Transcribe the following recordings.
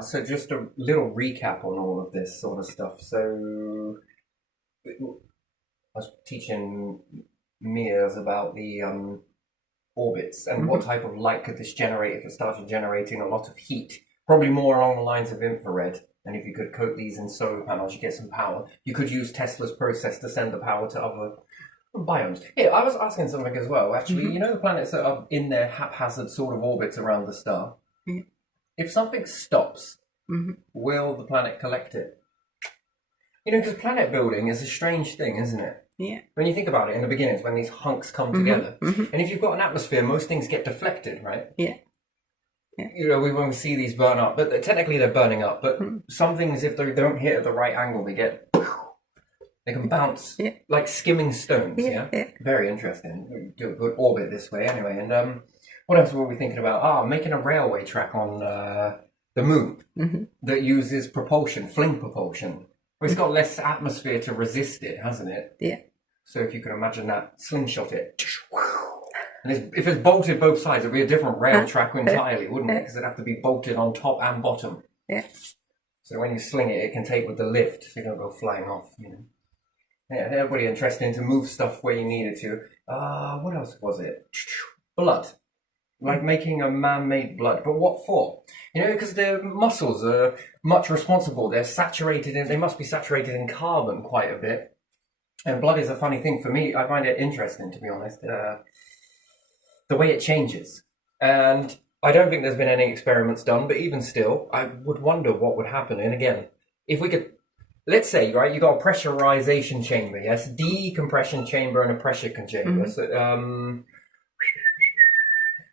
So just a little recap on all of this sort of stuff. So I was teaching Mia's about the orbits and what type of light could this generate if it started generating a lot of heat. Probably more along the lines of infrared. And if you could coat these in solar panels, you get some power. You could use Tesla's process to send the power to other biomes. Yeah, I was asking something as well. Actually, you know the planets that are in their haphazard sort of orbits around the star? If something stops, will the planet collect it? You know, because planet building is a strange thing, isn't it? Yeah. When you think about it in the beginning, it's when these hunks come together. And if you've got an atmosphere, most things get deflected, right? Yeah. You know, when we see these burn up, but technically they're burning up, but some things, if they don't hit at the right angle, they can bounce like skimming stones, yeah? Very interesting. Do a good orbit this way anyway. And what else were we thinking about? Making a railway track on the moon that uses propulsion, fling propulsion. Well, it's got less atmosphere to resist it, hasn't it? Yeah. So if you can imagine that, slingshot it. And if it's bolted both sides, it'd be a different rail track entirely, wouldn't it? Because it'd have to be bolted on top and bottom. Yeah. So when you sling it, it can take with the lift, so you don't go flying off, you know. Yeah, everybody interesting to move stuff where you need it to. What else was it? Blood. Like making a man-made blood. But what for? You know, because their muscles are much responsible. They're saturated in, they must be saturated in carbon quite a bit. And blood is a funny thing for me. I find it interesting, to be honest. The way it changes. And I don't think there's been any experiments done, but even still, I would wonder what would happen. And again, if we could, let's say, right, you got a pressurization chamber, yes? Decompression chamber and a pressure chamber.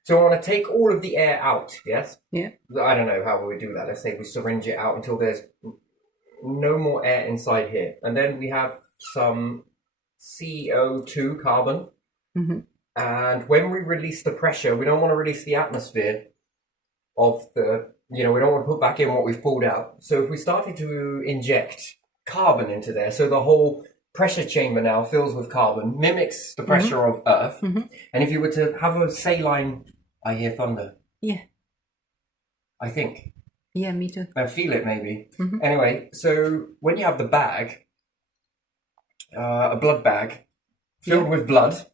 So I want to take all of the air out, yes? Yeah. I don't know how we do that. Let's say we syringe it out until there's no more air inside here. And then we have some CO2, carbon. And when we release the pressure, we don't want to release the atmosphere of the, you know, we don't want to put back in what we've pulled out. So if we started to inject carbon into there, so the whole pressure chamber now fills with carbon, mimics the pressure of Earth. And if you were to have a saline, I hear thunder. Yeah. I think. Yeah, me too. I feel it maybe. Anyway, so when you have the bag, a blood bag filled with blood,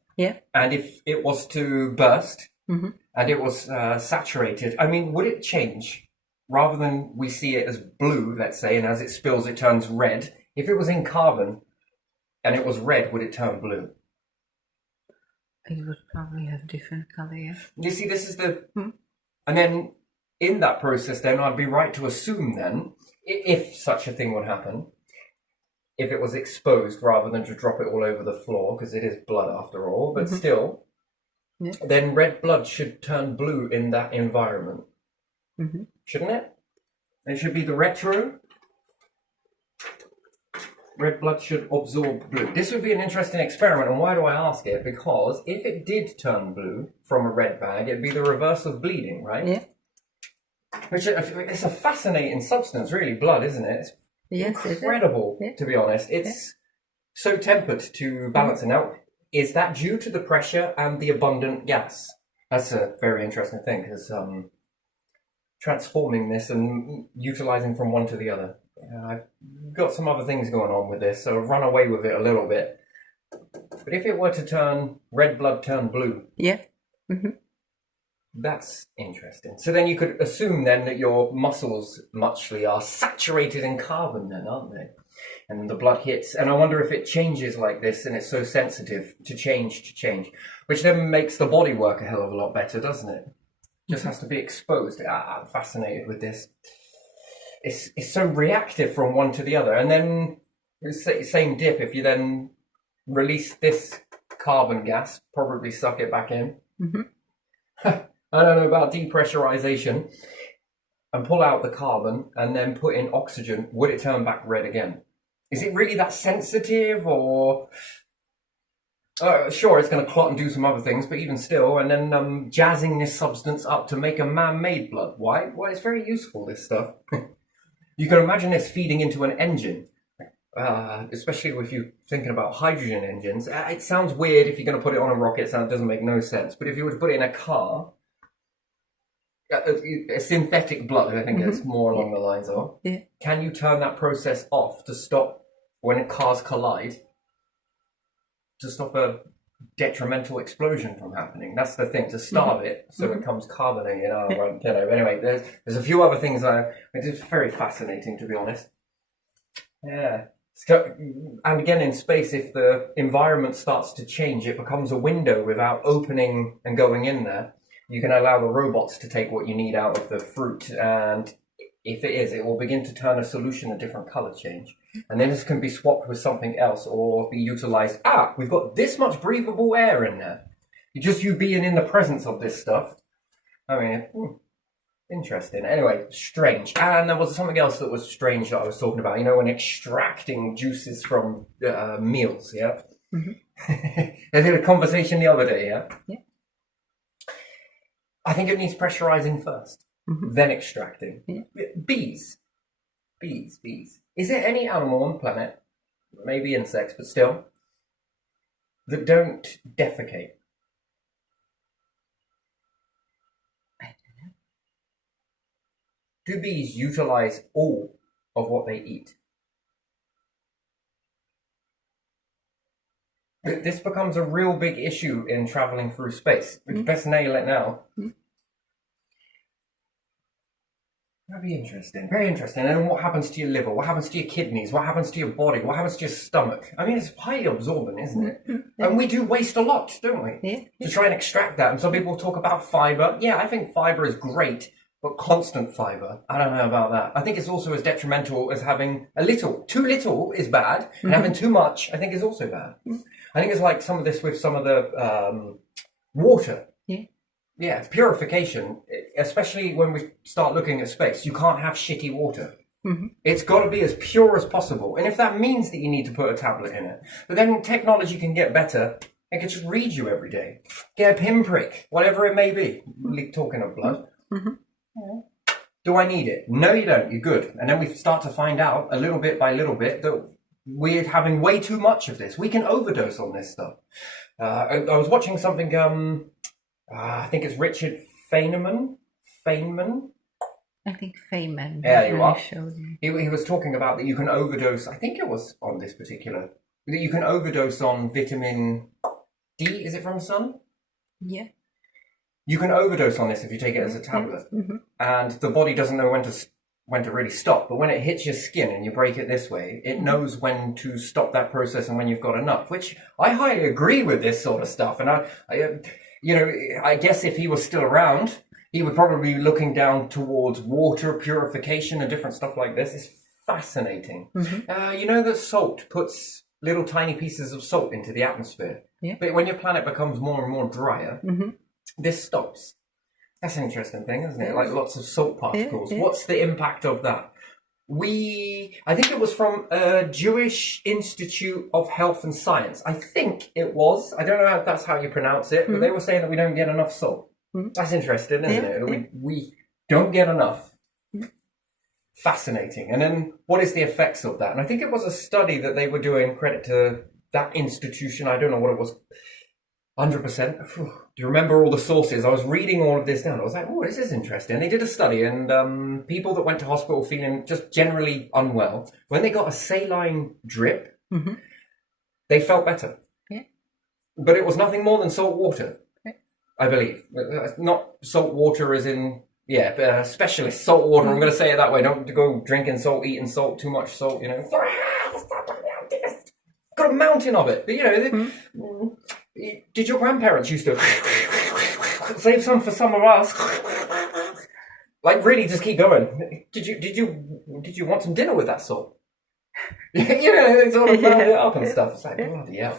and if it was to burst and it was saturated, I mean, would it change? Rather than we see it as blue, let's say, and as it spills it turns red, if it was in carbon and it was red, would it turn blue? It would probably have different color, yeah. You see, this is the... And then in that process, then I'd be right to assume then, if such a thing would happen, if it was exposed rather than to drop it all over the floor, because it is blood after all, but still, then red blood should turn blue in that environment. Shouldn't it? It should be the retro. Red blood should absorb blue. This would be an interesting experiment, and why do I ask it? Because if it did turn blue from a red bag, it'd be the reverse of bleeding, right? Yeah. Which it's a fascinating substance, really, blood, isn't it? It's incredible, to be honest. It's so tempered to balance it. Now, is that due to the pressure and the abundant gas? That's a very interesting thing, because transforming this and utilizing from one to the other. I've got some other things going on with this, so I've run away with it a little bit. But if it were to turn red blood turn blue, that's interesting. So then you could assume then that your muscles muchly are saturated in carbon then, aren't they? And the blood hits, and I wonder if it changes like this and it's so sensitive to change, which then makes the body work a hell of a lot better, doesn't it? Just has to be exposed. I'm fascinated with this. It's so reactive from one to the other, and then the same dip. If you then release this carbon gas, probably suck it back in. I don't know about depressurization, and pull out the carbon and then put in oxygen. Would it turn back red again? Is it really that sensitive, or sure, it's going to clot and do some other things, but even still, and then jazzing this substance up to make a man-made blood. Why? Well, it's very useful, this stuff. You can imagine this feeding into an engine, especially if you're thinking about hydrogen engines. It sounds weird if you're going to put it on a rocket, so it doesn't make no sense. But if you were to put it in a car, a synthetic blood, I think it's more along the lines of. Yeah. Can you turn that process off to stop when cars collide? To stop a detrimental explosion from happening. That's the thing, to starve it so it comes carbonated. Anyway, there's a few other things it's very fascinating, to be honest. Yeah. So, and again, in space, if the environment starts to change, it becomes a window without opening and going in there. You can allow the robots to take what you need out of the fruit, and if it will begin to turn a solution a different color change. And then this can be swapped with something else or be utilized. We've got this much breathable air in there. Just you being in the presence of this stuff. I mean, interesting. Anyway, strange. And there was something else that was strange that I was talking about. You know, when extracting juices from meals, yeah? I had a conversation the other day, yeah? Yeah. I think it needs pressurizing first, then extracting. Yeah. Bees. Is there any animal on the planet, maybe insects, but still, that don't defecate? I don't know. Do bees utilize all of what they eat? This becomes a real big issue in traveling through space. We best nail it now. That'd be interesting. Very interesting. And then what happens to your liver? What happens to your kidneys? What happens to your body? What happens to your stomach? I mean, it's highly absorbent, isn't it? And we do waste a lot, don't we? Yeah. To try and extract that. And some people talk about fiber. Yeah, I think fiber is great, but constant fiber, I don't know about that. I think it's also as detrimental as having a little. Too little is bad, and having too much, I think, is also bad. I think it's like some of this with some of the water. Yeah, it's purification, especially when we start looking at space. You can't have shitty water. It's got to be as pure as possible. And if that means that you need to put a tablet in it, but then technology can get better. It can just read you every day. Get a pinprick, whatever it may be. Talking of blood. Do I need it? No, you don't. You're good. And then we start to find out, a little bit by little bit, that we're having way too much of this. We can overdose on this stuff. I was watching something... I think it's Richard Feynman. I think Feynman. Yeah, you are. Really He was talking about that you can overdose. I think it was on this particular. That you can overdose on vitamin D. Is it from the sun? Yeah. You can overdose on this if you take it as a tablet, and the body doesn't know when to really stop. But when it hits your skin and you break it this way, it knows when to stop that process and when you've got enough. Which I highly agree with this sort of stuff, and I guess if he was still around, he would probably be looking down towards water purification and different stuff like this. It's fascinating. You know that salt puts little tiny pieces of salt into the atmosphere. Yeah. But when your planet becomes more and more drier, this stops. That's an interesting thing, isn't it? Like lots of salt particles. What's the impact of that? I think it was from a Jewish Institute of Health and Science. I think it was. I don't know if that's how you pronounce it, but they were saying that we don't get enough salt. That's interesting, isn't it? We don't get enough. Fascinating. And then what is the effects of that? And I think it was a study that they were doing, credit to that institution. I don't know what it was. 100%. Do you remember all the sources? I was reading all of this down. I was like, oh, this is interesting. They did a study, and people that went to hospital feeling just generally unwell, when they got a saline drip, they felt better. Yeah. But it was nothing more than salt water, I believe. Not salt water as in, specialist salt water. I'm going to say it that way. Don't go drinking salt, eating salt, too much salt, Got a mountain of it. But, did your grandparents used to save some for some of us? Like really, just keep going. Did you want some dinner with that salt? It's all about it up and stuff. It's like bloody hell.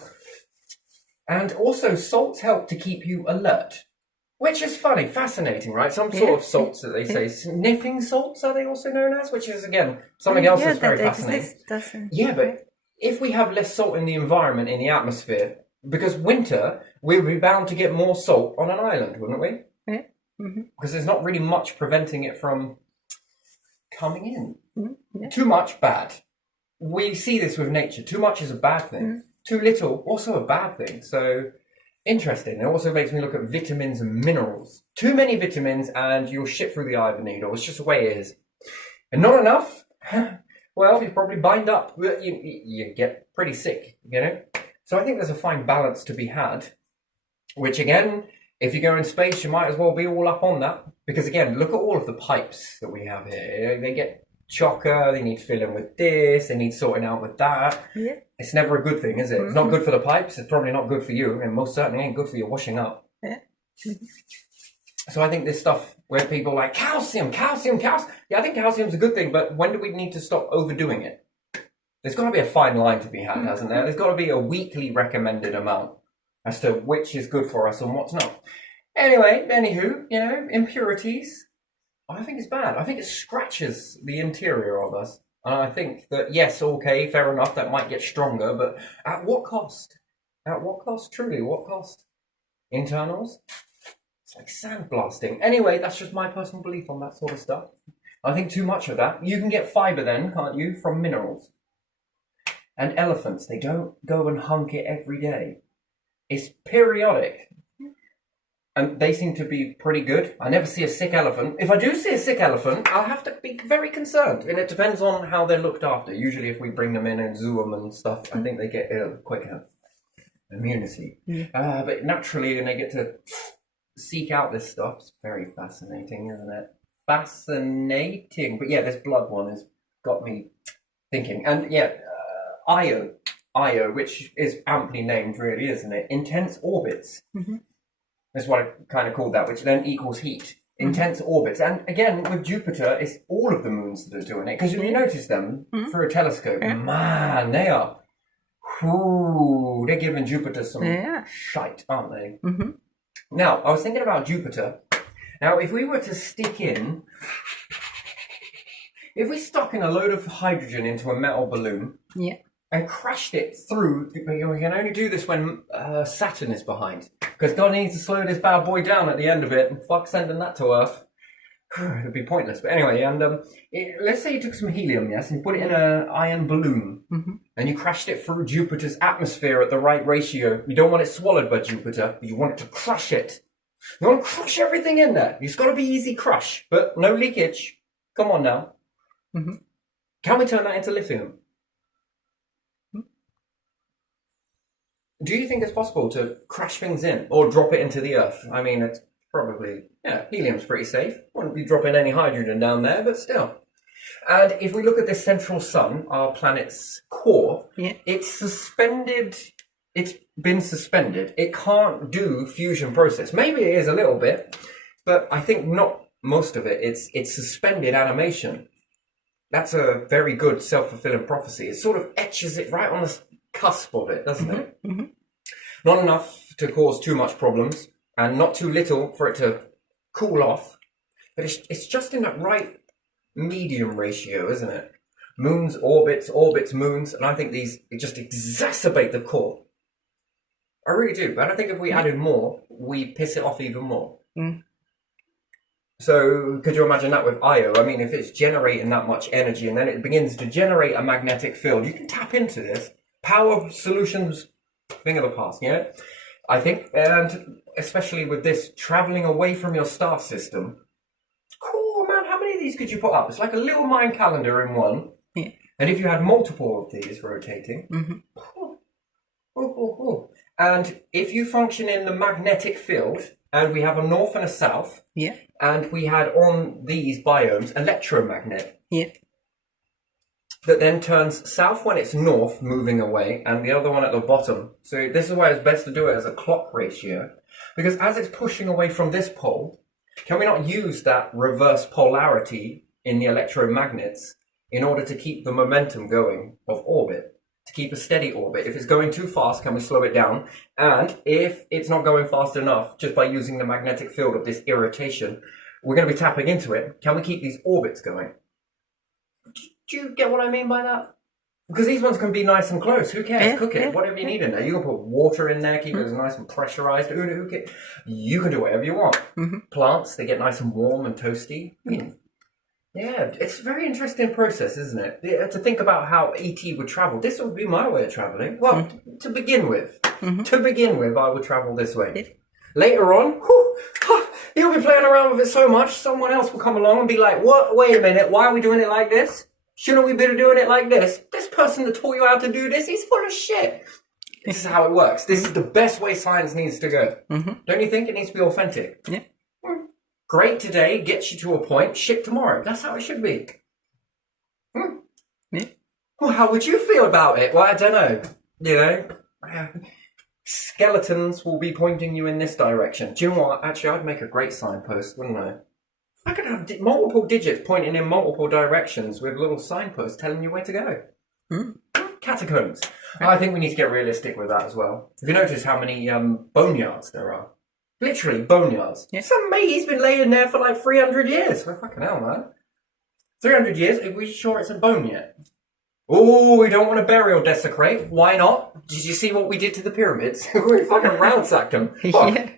And also, salts help to keep you alert, which is funny, fascinating, right? Some sort of salts that they say sniffing salts are they also known as, which is again something else that's very fascinating. But if we have less salt in the environment, in the atmosphere. Because winter, we'd be bound to get more salt on an island, wouldn't we? Yeah. Because there's not really much preventing it from coming in. Yeah. Too much, bad. We see this with nature. Too much is a bad thing. Too little, also a bad thing. So Interesting. It also makes me look at vitamins and minerals. Too many vitamins and you'll shit through the eye of a needle. It's just the way it is. And not enough? Well, you probably bind up. You get pretty sick, you know? So I think there's a fine balance to be had, which again, if you go in space, you might as well be all up on that. Because again, look at all of the pipes that we have here. They get chocker, they need filling with this, they need sorting out with that. Yeah. It's never a good thing, is it? It's not good for the pipes, it's probably not good for you, and most certainly ain't good for your washing up. Yeah. So I think this stuff where people are like, calcium. Yeah, I think calcium's a good thing, but when do we need to stop overdoing it? There's got to be a fine line to be had, hasn't there? There's got to be a weekly recommended amount as to which is good for us and what's not. Anyway, anywho, you know, impurities, I think it's bad. I think it scratches the interior of us. And I think that, yes, okay, fair enough, that might get stronger, but at what cost? At what cost? Truly, what cost? Internals? It's like sandblasting. Anyway, that's just my personal belief on that sort of stuff. I think too much of that. You can get fibre then, can't you, from minerals? And elephants, they don't go and hunk it every day. It's periodic. And they seem to be pretty good. I never see a sick elephant. If I do see a sick elephant, I'll have to be very concerned. And it depends on how they're looked after. Usually if we bring them in and zoo them and stuff, I think they get ill quicker. Immunity. Yeah. But naturally, when they get to seek out this stuff, it's very fascinating, isn't it? Fascinating. But yeah, this blood one has got me thinking. And yeah, Io, which is amply named really, isn't it? Intense orbits. That's what I kind of called that, which then equals heat. Intense orbits. And again, with Jupiter, it's all of the moons that are doing it. Because if you notice them through a telescope, man, they are... Ooh, they're giving Jupiter some shite, aren't they? Now, I was thinking about Jupiter. Now, if we were to stick in... If we stuck in a load of hydrogen into a metal balloon... Yeah. And crashed it through. We can only do this when Saturn is behind. Because God needs to slow this bad boy down at the end of it. And fuck sending that to Earth. It would be pointless. But anyway, and let's say you took some helium, yes, and you put it in an iron balloon. And you crashed it through Jupiter's atmosphere at the right ratio. You don't want it swallowed by Jupiter. But you want it to crush it. You want to crush everything in there. It's got to be easy crush. But no leakage. Come on now. Can we turn that into lithium? Do you think it's possible to crash things in or drop it into the Earth? I mean, it's probably, helium's pretty safe. Wouldn't be dropping any hydrogen down there, but still. And if we look at this central sun, our planet's core, it's suspended. It's been suspended. It can't do fusion process. Maybe it is a little bit, but I think not most of it. It's suspended animation. That's a very good self-fulfilling prophecy. It sort of etches it right on the cusp of it, doesn't it? Not enough to cause too much problems, and not too little for it to cool off. But it's just in that right medium ratio, isn't it? Moons, orbits, moons, and I think these just exacerbate the core. I really do, but I think if we added more, we piss it off even more. So could you imagine that with Io? I mean, if it's generating that much energy and then it begins to generate a magnetic field, you can tap into this. Power solutions, thing of the past, yeah? I think, and especially with this traveling away from your star system, cool, man, how many of these could you put up? It's like a little Mayan calendar in one. And if you had multiple of these rotating, and if you function in the magnetic field, and we have a north and a south, and we had on these biomes electromagnet, that then turns south when it's north, moving away, and the other one at the bottom. So this is why it's best to do it as a clock ratio, because as it's pushing away from this pole, can we not use that reverse polarity in the electromagnets in order to keep the momentum going of orbit, to keep a steady orbit? If it's going too fast, can we slow it down? And if it's not going fast enough, just by using the magnetic field of this irritation, we're going to be tapping into it. Can we keep these orbits going? Do you get what I mean by that? Because these ones can be nice and close. Who cares? Cook it. Whatever you need in there. You can put water in there, keep it nice and pressurized. Who cares? You can do whatever you want. Plants, they get nice and warm and toasty. Yeah, it's a very interesting process, isn't it? Yeah, to think about how ET would travel. This would be my way of traveling. Well, to begin with, I would travel this way. Yeah. Later on, you'll be playing around with it so much, someone else will come along and be like, "What? Wait a minute, why are we doing it like this? Shouldn't we be doing it like this? This person that taught you how to do this, he's full of shit." This is how it works. This is the best way science needs to go. Don't you think? It needs to be authentic. Yeah. Great today gets you to a point, shit tomorrow. That's how it should be. Yeah. Well, how would you feel about it? Well, I don't know. You know? Skeletons will be pointing you in this direction. Do you know what? Actually, I'd make a great signpost, wouldn't I? I could have multiple digits pointing in multiple directions with little signposts telling you where to go. Catacombs. I think we need to get realistic with that as well. Have you noticed how many boneyards there are? Literally, boneyards. Yeah. Some mate's been laying there for like 300 years. Well, fucking hell, man. 300 years? Are we sure it's a bone yet? Oh, we don't want to burial desecrate. Why not? Did you see what we did to the pyramids? We fucking ransacked them. Yeah.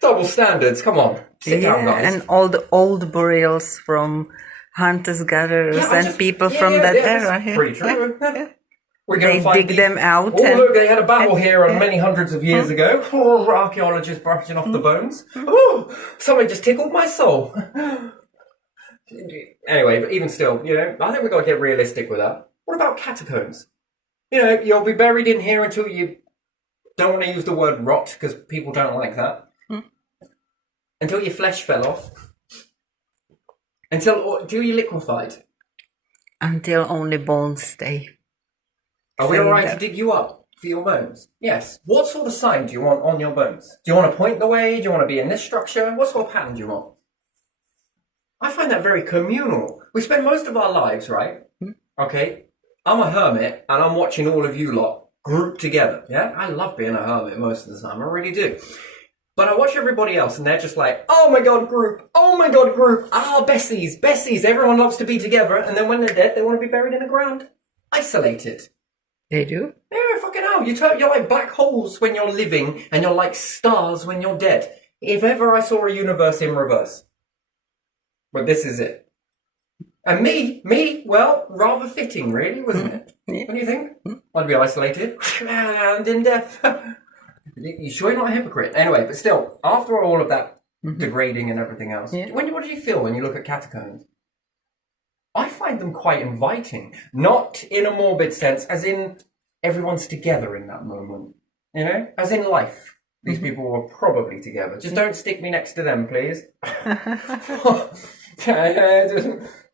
Double standards. Come on. Sit down, guys. And all the old burials from hunters-gatherers and people from that era. That's pretty true. Yeah. We're going They to find dig them out. Oh, and- look, they had a battle here many hundreds of years ago. Oh, archaeologists brushing off the bones. Oh, something just tickled my soul. Anyway, but even still, you know, I think we've got to get realistic with that. What about catacombs? You know, you'll be buried in here until you don't want to use the word rot because people don't like that. Until your flesh fell off. Until you liquefied. Until only bones stay. Are we Saying alright to that. dig you up for your bones? Yes. What sort of sign do you want on your bones? Do you want to point the way? Do you want to be in this structure? What sort of pattern do you want? I find that very communal. We spend most of our lives, right? Okay. I'm a hermit and I'm watching all of you lot grouped together. Yeah? I love being a hermit most of the time. I really do. But I watch everybody else and they're just like, oh my god, group. Oh my god, group. Ah, Bessies. Bessies. Everyone loves to be together. And then when they're dead, they want to be buried in the ground. Isolated. They do? Yeah, fucking hell. You're like black holes when you're living and you're like stars when you're dead. If ever I saw a universe in reverse. But this is it. And me, well, rather fitting, really, wasn't it? Yeah. What do you think? I'd be isolated and in death. You sure you're not a hypocrite? Anyway, but still, after all of that degrading and everything else, what do you feel when you look at catacombs? I find them quite inviting. Not in a morbid sense, as in everyone's together in that moment. You know? As in life. These people were probably together. Just don't stick me next to them, please. I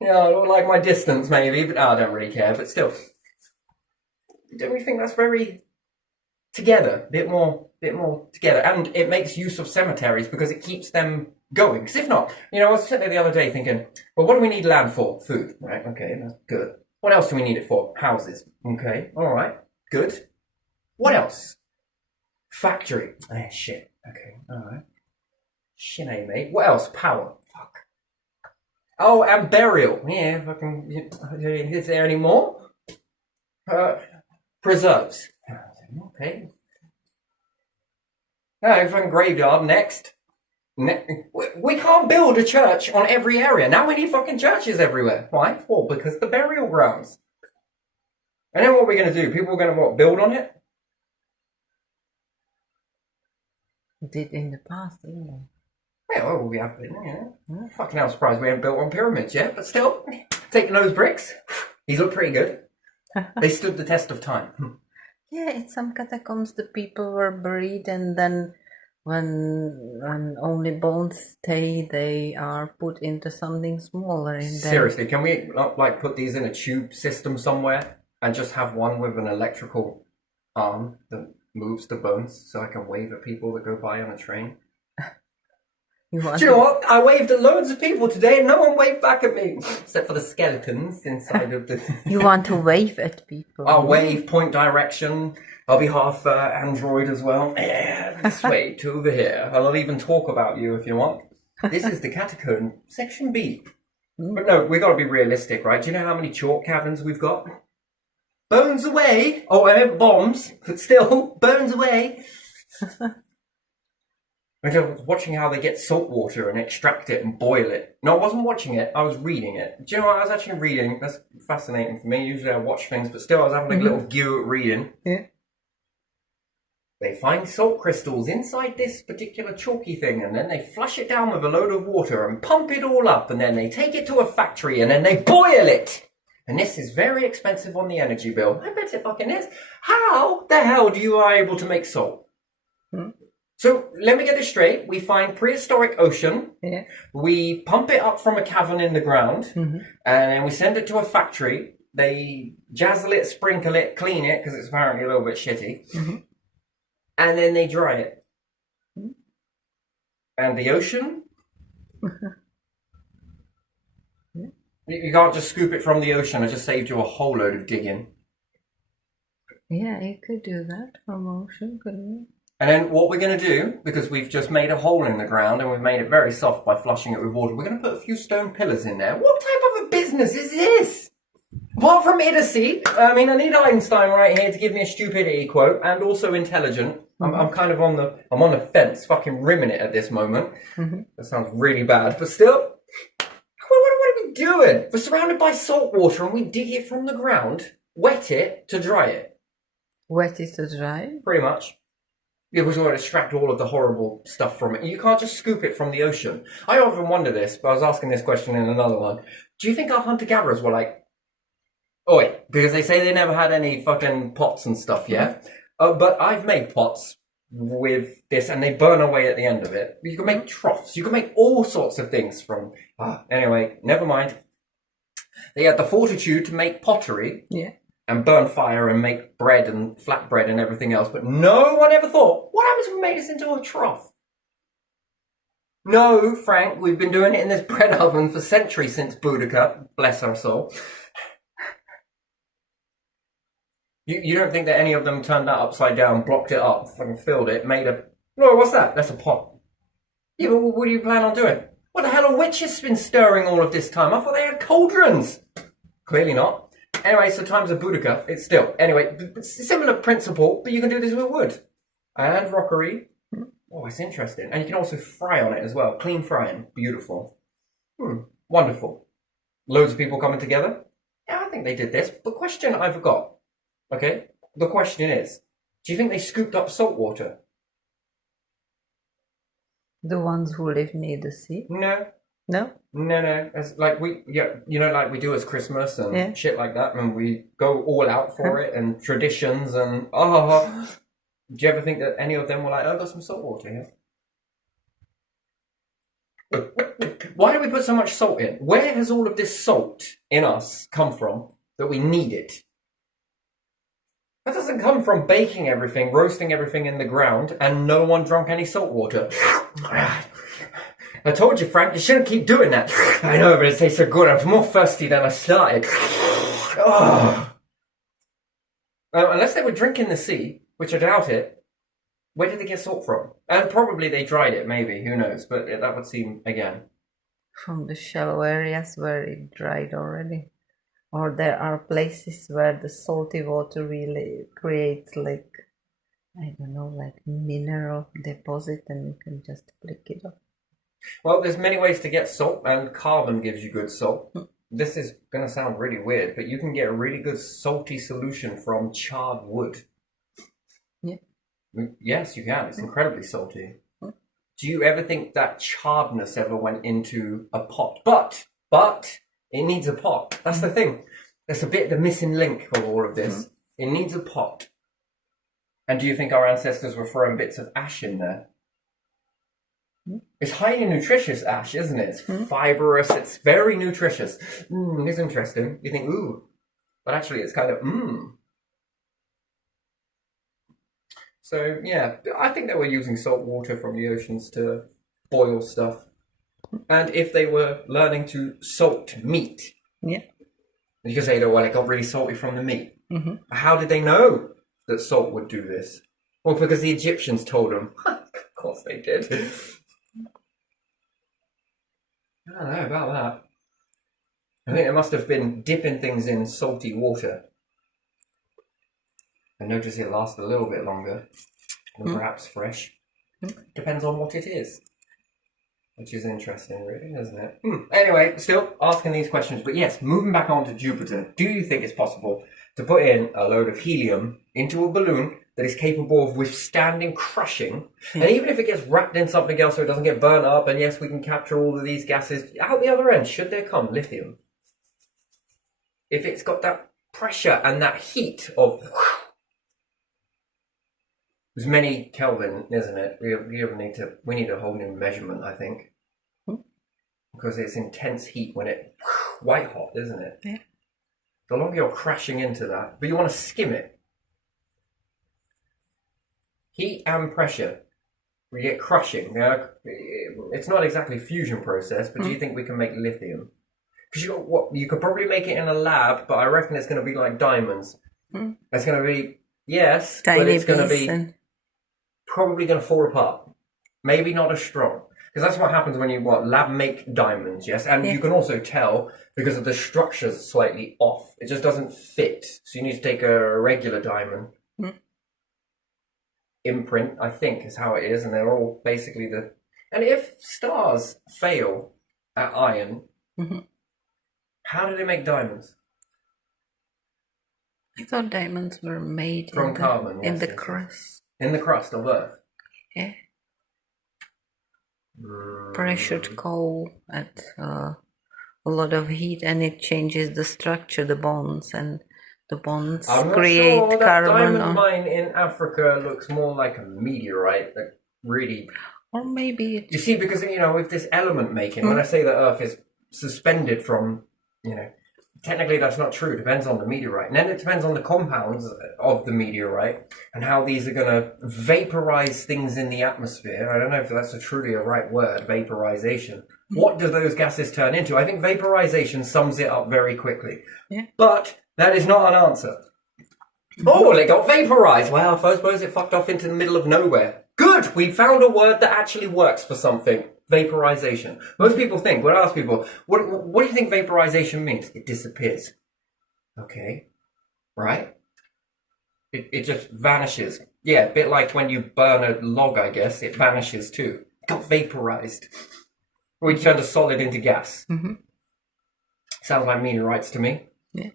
don't like my distance, maybe, but I don't really care. But still, don't we think that's very together? A bit more together, and it makes use of cemeteries because it keeps them going. Because if not, you know, I was sitting there the other day thinking, well, what do we need land for? Food, right? Okay, that's good. What else do we need it for? Houses. Okay, all right, good. What else? Factory. Shit. Okay, all right. Shit, mate. What else? Power. Fuck. Oh, and burial. Yeah, fucking. Is there any more? Preserves. Okay. No, fucking graveyard. Next. We can't build a church on every area. Now we need fucking churches everywhere. Why? Well, because the burial grounds. And then what are we going to do? People are going to what? Build on it? Did in the past, didn't they? Yeah, well, we have been, yeah. Fucking hell, surprised we haven't built on pyramids yet, but still, taking those bricks, these look pretty good. They stood the test of time. Yeah, in some catacombs the people were buried, and then when only bones stay, they are put into something smaller. And then Seriously, can we like put these in a tube system somewhere and just have one with an electrical arm that moves the bones so I can wave at people that go by on a train? you want Do you know what? I waved at loads of people today and no one waved back at me. Except for the skeletons inside of the... you want to wave at people. I'll wave, point direction. I'll be half android as well. Yeah, this way to over here. I'll even talk about you if you want. This is the catacomb, section B. But no, we've got to be realistic, right? Do you know how many chalk caverns we've got? Bones away! Oh, I meant bombs, but still, bones away! I was watching how they get salt water and extract it and boil it. No, I wasn't watching it. I was reading it. Do you know what I was actually reading? That's fascinating for me. Usually I watch things, but still I was having a little go at reading. Yeah. They find salt crystals inside this particular chalky thing, and then they flush it down with a load of water and pump it all up, and then they take it to a factory and then they boil it. And this is very expensive on the energy bill. I bet it fucking is. How the hell you are able to make salt? So let me get this straight. We find prehistoric ocean. Yeah. We pump it up from a cavern in the ground, and then we send it to a factory. They jazzle it, sprinkle it, clean it, because it's apparently a little bit shitty. And then they dry it. And the ocean? You can't just scoop it from the ocean. I just saved you a whole load of digging. Yeah, you could do that from ocean, couldn't you? And then what we're going to do, because we've just made a hole in the ground and we've made it very soft by flushing it with water, we're going to put a few stone pillars in there. What type of a business is this? Apart from idiocy, I mean, I need Einstein right here to give me a stupidity quote, and also intelligent. I'm kind of on the fence, fucking rimming it at this moment. That sounds really bad, but still, what are we doing? We're surrounded by salt water and we dig it from the ground, wet it to dry it. Wet it to dry? Pretty much. Yeah, because we want to extract all of the horrible stuff from it. You can't just scoop it from the ocean. I often wonder this, but I was asking this question in another one. Do you think our hunter-gatherers were like, oi, because they say they never had any fucking pots and stuff yet. But I've made pots with this, and they burn away at the end of it. You can make troughs. You can make all sorts of things from... anyway, never mind. They had the fortitude to make pottery. Yeah. And burn fire and make bread and flatbread and everything else. But no one ever thought, what happens if we made this into a trough? No, Frank, we've been doing it in this bread oven for centuries since Boudica. Bless her soul. You don't think that any of them turned that upside down, blocked it up, fucking filled it, made a... No, what's that? That's a pot. Yeah, but what do you plan on doing? What the hell are witches been stirring all of this time? I thought they had cauldrons. Clearly not. Anyway, so times of Boudica, it's still... Anyway, it's a similar principle, but you can do this with wood. And rockery. Oh, it's interesting. And you can also fry on it as well. Clean frying. Beautiful. Wonderful. Loads of people coming together. Yeah, I think they did this. The question I forgot. Okay? The question is, do you think they scooped up salt water? The ones who live near the sea? No. No? No. It's like like we do as Christmas and shit like that, and we go all out for it, and traditions and do you ever think that any of them were like, I got some salt water here? Why do we put so much salt in? Where has all of this salt in us come from that we need it? That doesn't come from baking everything, roasting everything in the ground, and no one drank any salt water. I told you, Frank, you shouldn't keep doing that. I know, but it tastes so good. I was more thirsty than I started. Unless they were drinking the sea, which I doubt it, where did they get salt from? And probably they dried it, maybe. Who knows? But that would seem, again... From the shallow areas where it dried already. Or there are places where the salty water really creates like, I don't know, like mineral deposit, and you can just flick it up. Well, there's many ways to get salt, and carbon gives you good salt. This is going to sound really weird, but you can get a really good salty solution from charred wood. Yeah. Yes, you can. It's incredibly salty. Do you ever think that charredness ever went into a pot? But it needs a pot. That's the thing. That's the missing link of all of this. It needs a pot. And do you think our ancestors were throwing bits of ash in there? It's highly nutritious ash, isn't it? It's fibrous. It's very nutritious. It's interesting. You think, ooh. But actually it's kind of, So, yeah, I think they were using salt water from the oceans to boil stuff. And if they were learning to salt meat, you can say, well, it got really salty from the meat. How did they know that salt would do this? Well, because the Egyptians told them. Of course they did. I don't know about that. I think it must have been dipping things in salty water. I notice it lasted a little bit longer than perhaps fresh. Depends on what it is. Which is interesting, really, isn't it? Anyway, still asking these questions. But yes, moving back on to Jupiter. Do you think it's possible to put in a load of helium into a balloon that is capable of withstanding crushing? And even if it gets wrapped in something else so it doesn't get burnt up, and yes, we can capture all of these gases, out the other end, should there come lithium? If it's got that pressure and that heat of... There's many Kelvin, isn't it? We need a whole new measurement, I think. Because it's intense heat when it white hot, isn't it? Yeah. The longer you're crashing into that, but you want to skim it. Heat and pressure. We get crushing. Now, it's not exactly a fusion process, but do you think we can make lithium? Because you could probably make it in a lab, but I reckon it's going to be like diamonds. It's going to be, yes, tiny but it's going to be and... probably going to fall apart. Maybe not as strong. Because that's what happens when you lab make diamonds, yes? And you can also tell because of the structure's slightly off. It just doesn't fit. So you need to take a regular diamond. Imprint, I think, is how it is. And they're all basically the... And if stars fail at iron, how do they make diamonds? I thought diamonds were made from carbon, in the crust. In the crust of Earth. Yeah. Pressured coal at a lot of heat, and it changes the structure, the bonds, and the bonds create sure that carbon. Diamond mine in Africa looks more like a meteorite that really. Or maybe You see, because with this element making, when I say that Earth is suspended from, technically that's not true. It depends on the meteorite. And then it depends on the compounds of the meteorite and how these are going to vaporize things in the atmosphere. I don't know if that's truly a right word, vaporization. What do those gases turn into? I think vaporization sums it up very quickly. Yeah. But that is not an answer. Oh, well, it got vaporized. Well, I suppose it fucked off into the middle of nowhere. Good! We found a word that actually works for something. Vaporization. Most people think, when I ask people, what do you think vaporization means? It disappears. Okay. Right? It just vanishes. Yeah, a bit like when you burn a log, I guess. It vanishes too. It got vaporized. We turned a solid into gas. Sounds like meteorites to me. Yeah.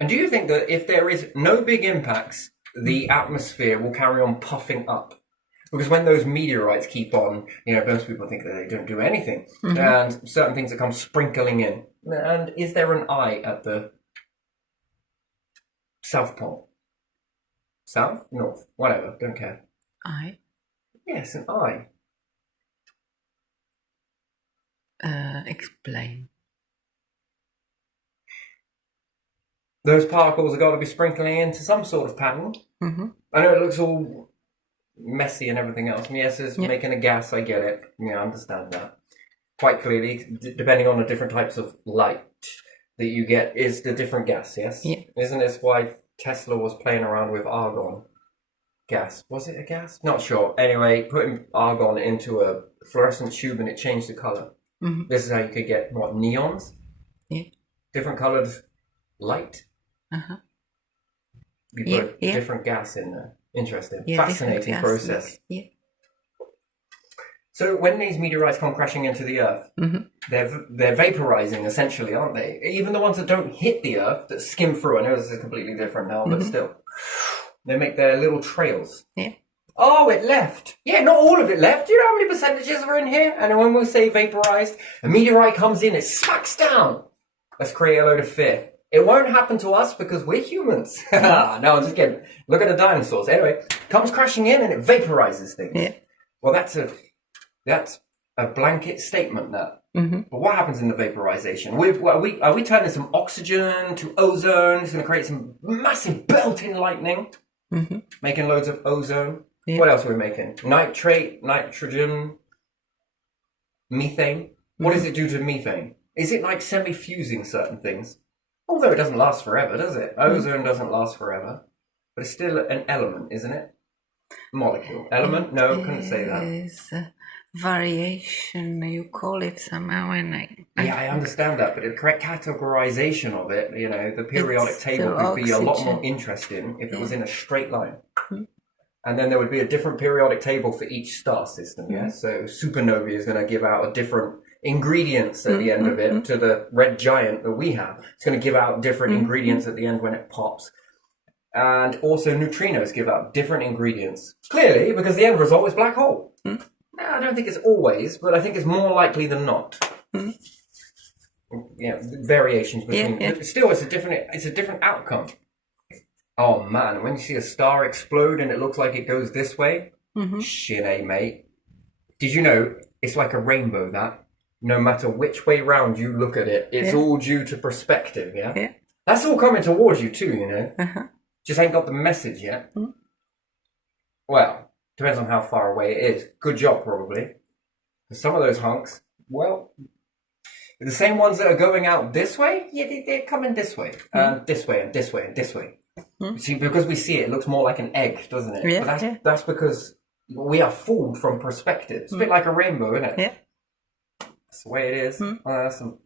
And do you think that if there is no big impacts, the atmosphere will carry on puffing up? Because when those meteorites keep on, most people think that they don't do anything. And certain things that come sprinkling in. And is there an eye at the South Pole? South? North? Whatever, don't care. Eye? Yes, an eye. Explain. Those particles have got to be sprinkling into some sort of pattern. I know it looks all messy and everything else. And yes, it's making a gas, I get it. Yeah, I understand that. Quite clearly, depending on the different types of light that you get is the different gas, yes? Yeah. Isn't this why Tesla was playing around with argon gas? Was it a gas? Not sure. Anyway, putting argon into a fluorescent tube and it changed the color. This is how you could get, neons? Yeah. Different colored light? You put Yeah. different gas in there. Interesting. Yeah, Fascinating different process. gas. Yeah. So when these meteorites come crashing into the Earth, they're vaporizing essentially, aren't they? Even the ones that don't hit the Earth, that skim through. I know this is completely different now, but still. They make their little trails. Yeah. Oh, it left. Yeah, not all of it left. Do you know how many percentages are in here? And when we say vaporized, a meteorite comes in, it smacks down. Let's create a load of fear. It won't happen to us because we're humans. No, I'm just kidding. Look at the dinosaurs. Anyway, comes crashing in and it vaporizes things. Yeah. Well, that's a blanket statement now. But what happens in the vaporization? Are we turning some oxygen to ozone? It's going to create some massive belting lightning, making loads of ozone. Yeah. What else are we making? Nitrate, nitrogen, methane. What does it do to methane? Is it like semi-fusing certain things? Although it doesn't last forever, does it? Ozone doesn't last forever. But it's still an element, isn't it? Molecule. Element? No, I couldn't say that. It's a variation, you call it somehow, and I understand that, but the correct categorization of it, the periodic It's table still would be a lot more oxygen. interesting if it was in a straight line. and then there would be a different periodic table for each star system. Yeah, so supernovae is going to give out a different ingredients at the end of it to the red giant that we have. It's going to give out different ingredients at the end when it pops. And also neutrinos give out different ingredients. Clearly, because the end result is black hole. I don't think it's always, but I think it's more likely than not. Yeah, variations between. Yeah. Still, it's a different outcome. Oh man, when you see a star explode and it looks like it goes this way, shit, mate. Did you know it's like a rainbow? That no matter which way round you look at it, it's all due to perspective. Yeah, that's all coming towards you too. You know, just ain't got the message yet. Well, depends on how far away it is. Good job, probably. Some of those hunks, well. The same ones that are going out this way, yeah, they're coming this way, this way, and this way, and this way. See, because we see it, it looks more like an egg, doesn't it? Yeah, But that's because we are fooled from perspective. It's a bit like a rainbow, isn't it? Yeah. That's the way it is. Well, that's some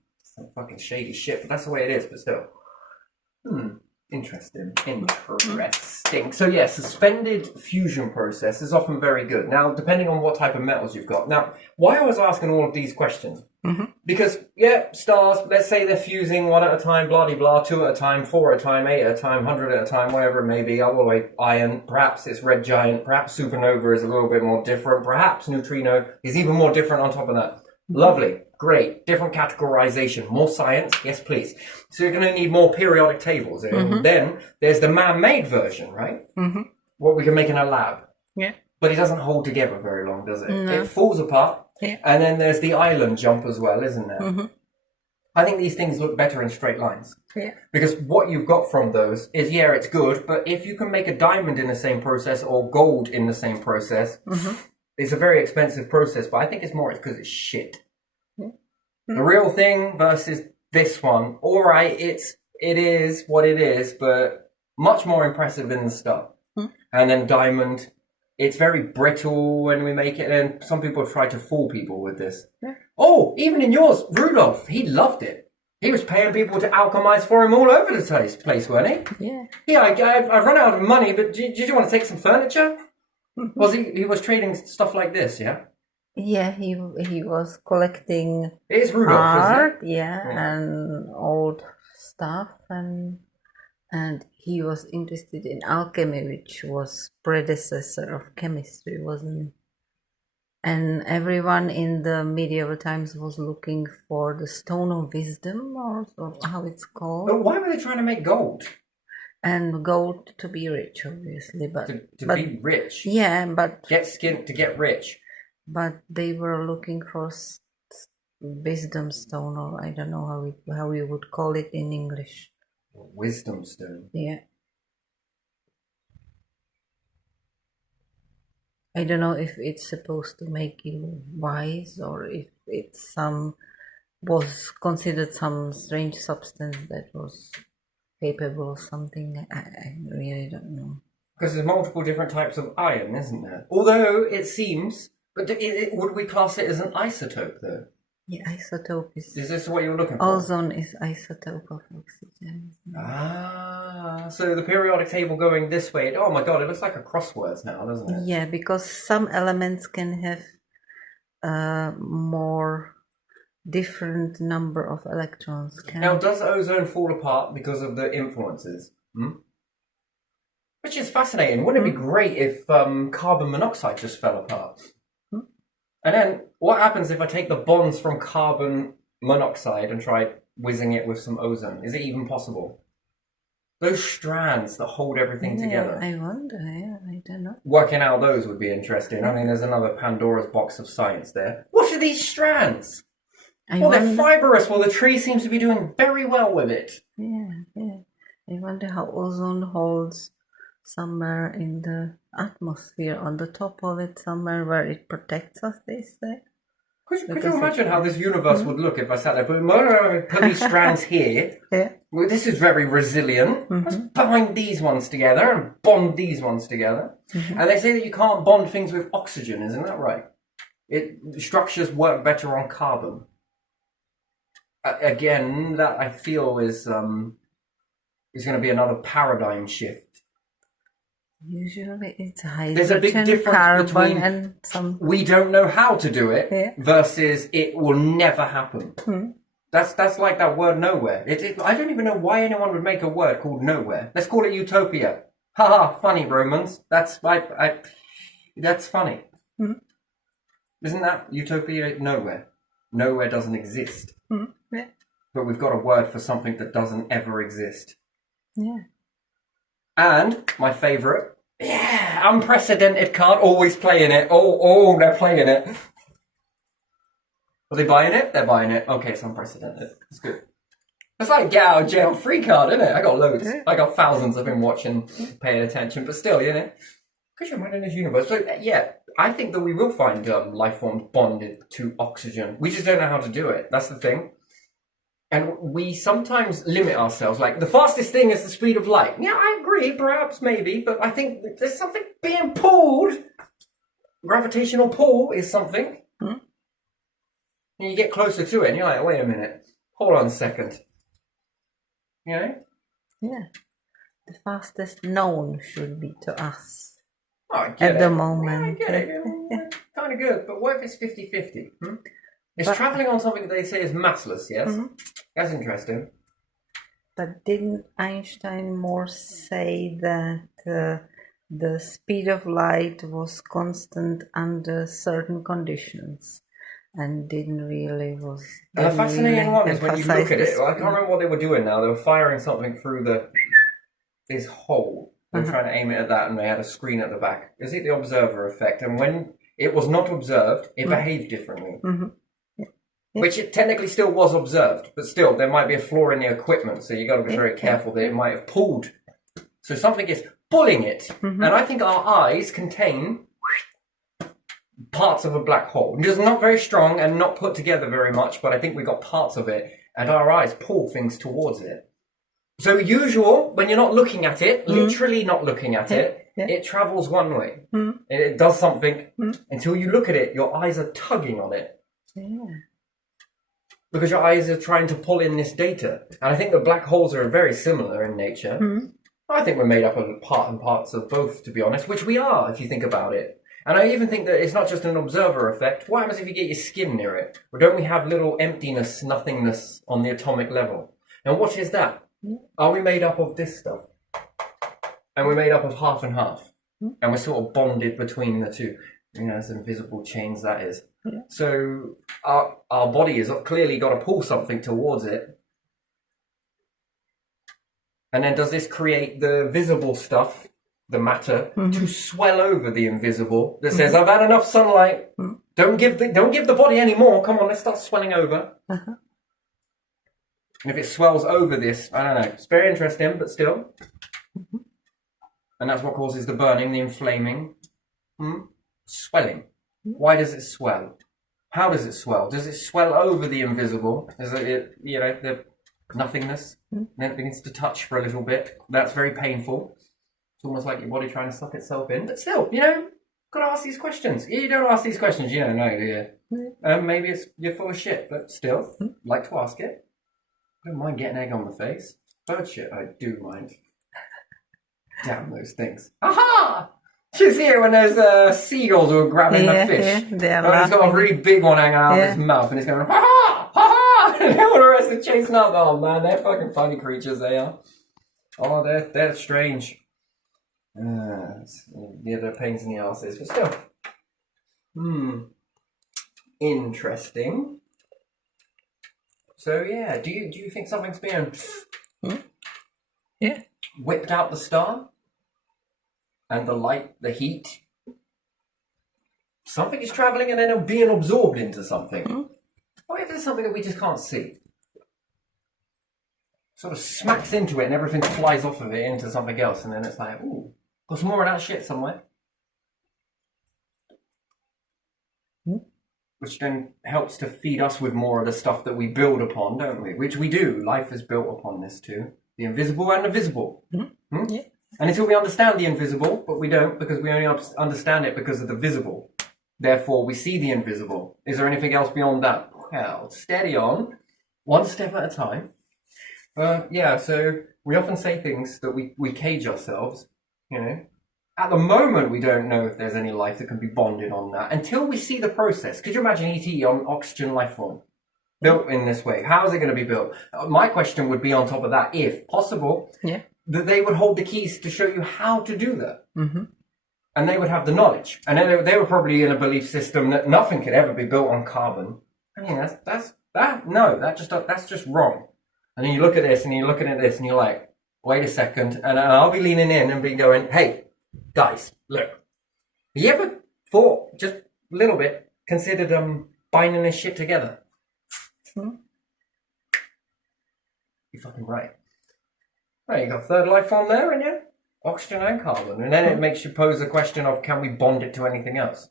fucking shady shit, but that's the way it is. But still, interesting. So yeah, suspended fusion process is often very good. Now, depending on what type of metals you've got. Now, why I was asking all of these questions? Because, stars, let's say they're fusing one at a time, blah-de-blah, 2 at a time, 4 at a time, 8 at a time, 100 at a time, whatever it may be, all the way iron, perhaps it's red giant, perhaps supernova is a little bit more different, perhaps neutrino is even more different on top of that. Lovely, great, different categorization, more science, yes please. So you're going to need more periodic tables. And then there's the man-made version, right? What we can make in a lab. Yeah. But it doesn't hold together very long, does it? No. It falls apart. Yeah. And then there's the island jump as well, isn't there? I think these things look better in straight lines. Yeah. Because what you've got from those is, it's good, but if you can make a diamond in the same process or gold in the same process, it's a very expensive process, but I think it's because it's shit. The real thing versus this one, all right, it is what it is, but much more impressive than the stuff. And then diamond, it's very brittle when we make it, and some people have tried to fool people with this. Yeah. Oh, even in yours, Rudolph, he loved it. He was paying people to alchemize for him all over the place, weren't he? Yeah. Yeah, I've run out of money, but did you want to take some furniture? He was trading stuff like this, yeah? Yeah, he was collecting It is Rudolph, art, isn't it? and old stuff, and he was interested in alchemy, which was predecessor of chemistry, wasn't it? And everyone in the medieval times was looking for the stone of wisdom, or how it's called. But why were they trying to make gold? And gold to be rich, obviously, but To be rich? Yeah, but Get skin to get rich? But they were looking for wisdom stone, or I don't know how we would call it in English. Wisdom stone. Yeah. I don't know if it's supposed to make you wise, or if it's was considered some strange substance that was capable of something. I really don't know. Because there's multiple different types of iron, isn't there? Although it seems, but would we class it as an isotope though? Yeah, isotope is. Is this what you're looking for? Ozone is isotope of oxygen. So the periodic table going this way. Oh my god, it looks like a crosswords now, doesn't it? Yeah, because some elements can have more different number of electrons. Now, does ozone fall apart because of the influences? Which is fascinating. Wouldn't it be great if carbon monoxide just fell apart? And then what happens if I take the bonds from carbon monoxide and try whizzing it with some ozone? Is it even possible? Those strands that hold everything together. I wonder, I don't know. Working out those would be interesting. I mean, there's another Pandora's box of science there. What are these strands? They're fibrous. Well, the tree seems to be doing very well with it. Yeah. I wonder how ozone holds somewhere in the atmosphere, on the top of it, somewhere where it protects us, they say. Could you imagine how this universe would look if I sat there, put these strands here? Yeah. Well, this is very resilient. Let's bind these ones together and bond these ones together. And they say that you can't bond things with oxygen, isn't that right? Structures work better on carbon. Again, that I feel is going to be another paradigm shift. Usually it's There's a big hydrogen, difference carbon, between and some. we don't know how to do it Yeah. versus it will never happen. That's like that word nowhere. I don't even know why anyone would make a word called nowhere. Let's call it utopia. Haha, funny Romans. That's funny. Isn't that utopia nowhere? Nowhere doesn't exist. Yeah. But we've got a word for something that doesn't ever exist. Yeah. And my favourite, unprecedented card, always playing it. Oh, they're playing it. Are they buying it? They're buying it. Okay, it's unprecedented. It's good. It's like get out of jail free card, isn't it? I got loads. I got thousands I've been watching, paying attention, but still, because you're right in this universe. So, yeah, I think that we will find life forms bonded to oxygen. We just don't know how to do it. That's the thing. And we sometimes limit ourselves. Like, the fastest thing is the speed of light. Yeah, I agree, perhaps, maybe, but I think there's something being pulled. Gravitational pull is something. And you get closer to it, and you're like, wait a minute. Hold on a second. Yeah. The fastest known should be to us. Oh, I get At it. the moment. Yeah, I get it. Kind of good. But what if it's 50-50? It's travelling on something that they say is massless, yes? That's interesting. But didn't Einstein more say that the speed of light was constant under certain conditions? And didn't really The fascinating one is when you look at it. this. I can't remember what they were doing now. They were firing something through this hole. They were trying to aim it at that, and they had a screen at the back. Is it the observer effect? And when it was not observed, it behaved differently. Which it technically still was observed, but still, there might be a flaw in the equipment, so you got to be very careful that it might have pulled. So something is pulling it. And I think our eyes contain parts of a black hole. Just not very strong and not put together very much, but I think we got parts of it, and our eyes pull things towards it. So usual, when you're not looking at it, literally not looking at it, it travels one way. It does something. Until you look at it, your eyes are tugging on it. Because your eyes are trying to pull in this data. And I think the black holes are very similar in nature. I think we're made up of parts of both, to be honest, which we are, if you think about it. And I even think that it's not just an observer effect. What happens if you get your skin near it? Or don't we have little emptiness, nothingness on the atomic level? And what is that? Are we made up of this stuff? And we're made up of half and half. And we're sort of bonded between the two. As invisible chains, that is. So our body has clearly got to pull something towards it. And then does this create the visible stuff, the matter, to swell over the invisible that says, I've had enough sunlight. Don't give the body any more. Come on, let's start swelling over. And if it swells over this, I don't know. It's very interesting, but still. And that's what causes the burning, the inflaming. Swelling. Why does it swell? How does it swell? Does it swell over the invisible? Is it the nothingness? And then it begins to touch for a little bit. That's very painful. It's almost like your body trying to suck itself in. But still, got to ask these questions. You don't ask these questions, you don't know, do you? Maybe you're full of shit, but still, like to ask it. I don't mind getting egg on the face. Bird shit, I do mind. Damn those things. Aha! She's here when those seagulls were grabbing the fish. Yeah, and he's got a really big one hanging out of his mouth, and he's going, ha ha! Ha ha! And all the rest are chasing up. Oh man, they're fucking funny creatures, they are. Oh, they're strange. They're pains in the asses, but still. Interesting. So yeah, do you think something's being whipped out the star? And the light, the heat. Something is travelling and then being absorbed into something. What if there's something that we just can't see? Sort of smacks into it and everything flies off of it into something else, and then it's like, ooh, got some more of that shit somewhere. Which then helps to feed us with more of the stuff that we build upon, don't we? Which we do. Life is built upon this too. The invisible and the visible. Yeah. And until we understand the invisible, but we don't, because we only understand it because of the visible. Therefore, we see the invisible. Is there anything else beyond that? Well, steady on, one step at a time. So we often say things that we cage ourselves, At the moment, we don't know if there's any life that can be bonded on that until we see the process. Could you imagine ET on oxygen life form? Built in this way. How is it going to be built? My question would be on top of that, if possible, that they would hold the keys to show you how to do that. Mm-hmm. And they would have the knowledge. And then they were probably in a belief system that nothing could ever be built on carbon. I mean, that's just wrong. And then you look at this and you're looking at this and you're like, wait a second. And I'll be leaning in and be going, hey, guys, look. Have you ever thought, just a little bit, considered binding this shit together? Hmm? You're fucking right. Well, you got third life form there, and yeah, oxygen and carbon, and then it makes you pose the question of, can we bond it to anything else?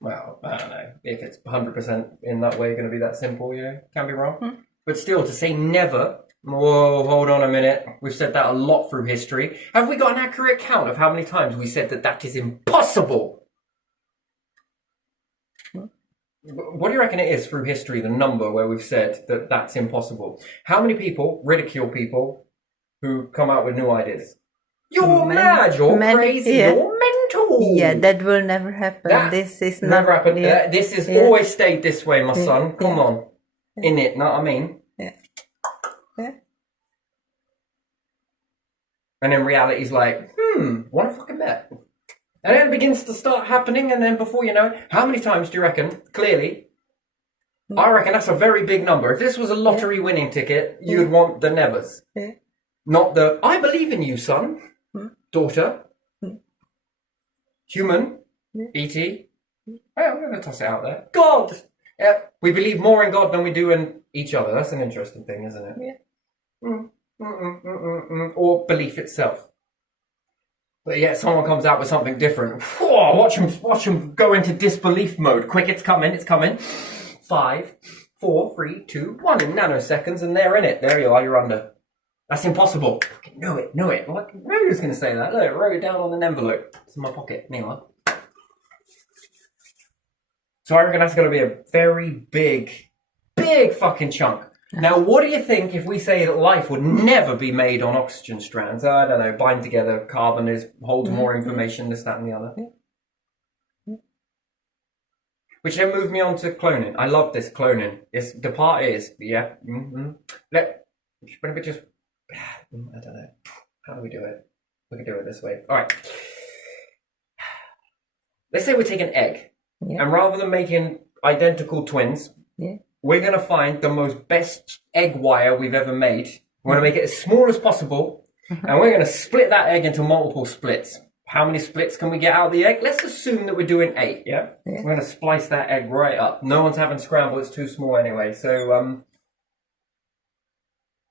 Well, I don't know if it's 100% in that way going to be that simple. Can be wrong, but still, to say never. Whoa, hold on a minute. We've said that a lot through history. Have we got an accurate count of how many times we said that is impossible? What do you reckon it is through history, the number where we've said that that's impossible? How many people ridicule people who come out with new ideas? You're mad, you're crazy, you're mental. Yeah, that will never happen. This is never not happened. This has always stayed this way, my son. Come on. In it, know what I mean? Yeah. And then reality's like, what a fucking bet. And then it begins to start happening, and then before you know it, how many times do you reckon, clearly, I reckon that's a very big number. If this was a lottery winning ticket, you'd want the nevers. Not the, I believe in you, son, daughter, human, E.T. Well, I'm going to toss it out there. God! Yeah, we believe more in God than we do in each other. That's an interesting thing, isn't it? Or belief itself. But yet someone comes out with something different. Whoa, watch them go into disbelief mode. Quick, it's coming. 5, 4, 3, 2, 1 in nanoseconds, and they're in it. There you are, you're under. That's impossible. Know it. Like, I knew he was going to say that. Look, I wrote it down on an envelope. It's in my pocket. Meanwhile. So I reckon that's going to be a very big fucking chunk. Now, what do you think if we say that life would never be made on oxygen strands? I don't know, bind together, carbon holds more information, this, that, and the other. Which then moved me on to cloning. I love this cloning. The part is, let me just, I don't know. How do we do it? We can do it this way. All right. Let's say we take an egg, and rather than making identical twins, we're going to find the most best egg wire we've ever made. We're going to make it as small as possible, and we're going to split that egg into multiple splits. How many splits can we get out of the egg? Let's assume that we're doing 8, yeah? We're going to splice that egg right up. No one's having scramble, it's too small anyway. So, I don't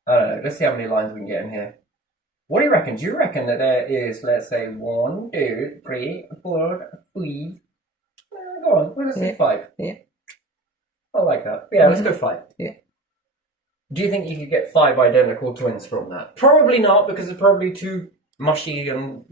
know, let's see how many lines we can get in here. What do you reckon? Do you reckon that there is, let's say, 1, 2, 3, 4, 5... Go on, let's say 5. Yeah. I like that. Yeah, let's go 5. Yeah. Do you think you could get 5 identical twins from that? Probably not, because it's probably too mushy and,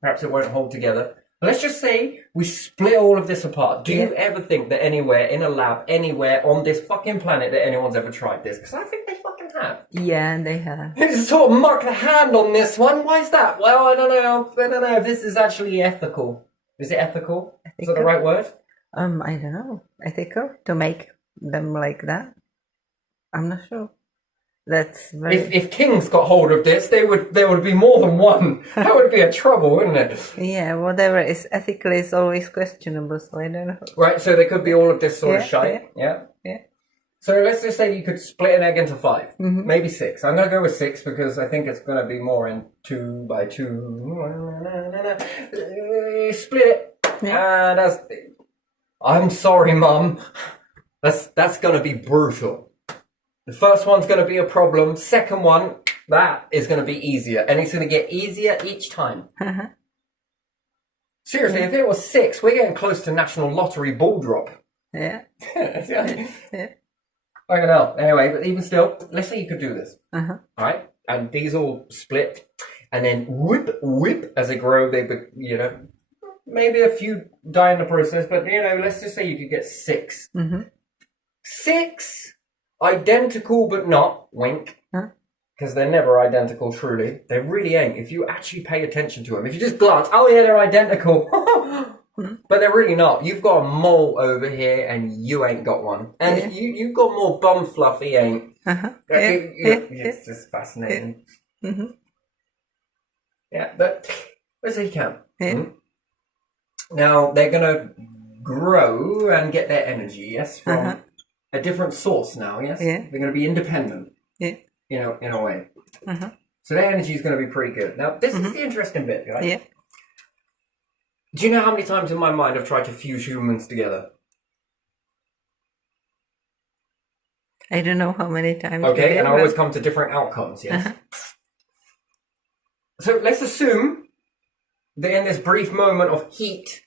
perhaps it won't hold together. But let's just say we split all of this apart. Do you ever think that anywhere, in a lab, anywhere on this fucking planet that anyone's ever tried this? Because I think they fucking have. Yeah, they have. It's sort of muck the hand on this one. Why is that? Well, I don't know if this is actually ethical. Is it ethical? Is that the right word? I don't know. Ethical to make them like that. I'm not sure. That's very. If kings got hold of this, there would be more than one. That would be a trouble, wouldn't it? Yeah, whatever is ethical is always questionable. So I don't know. Right. So there could be all of this sort of shite. Yeah. So let's just say you could split an egg into 5, maybe 6. I'm gonna go with 6 because I think it's gonna be more in 2 by 2. Split it. Yeah. And I'm sorry, Mum. That's going to be brutal. The first one's going to be a problem. Second one, that is going to be easier. And it's going to get easier each time. Seriously, if it was 6, we're getting close to National Lottery ball drop. Yeah. I don't know. Anyway, but even still, let's say you could do this. All right? And these all split. And then whip, as they grow, they, maybe a few die in the process, but let's just say you could get 6. 6 identical but not, wink, because they're never identical, truly. They really ain't. If you actually pay attention to them, if you just glance, oh yeah, they're identical. But they're really not. You've got a mole over here and you ain't got one. And you've got more bum fluff, he ain't. It's just fascinating. Yeah, but where's he count? Now, they're going to grow and get their energy, yes, from a different source now, yes? They're going to be independent, in a way. So their energy is going to be pretty good. Now, this is the interesting bit, right? Do you know how many times in my mind I've tried to fuse humans together? I don't know how many times. Okay, and I always come to different outcomes, yes? So let's assume that in this brief moment of heat,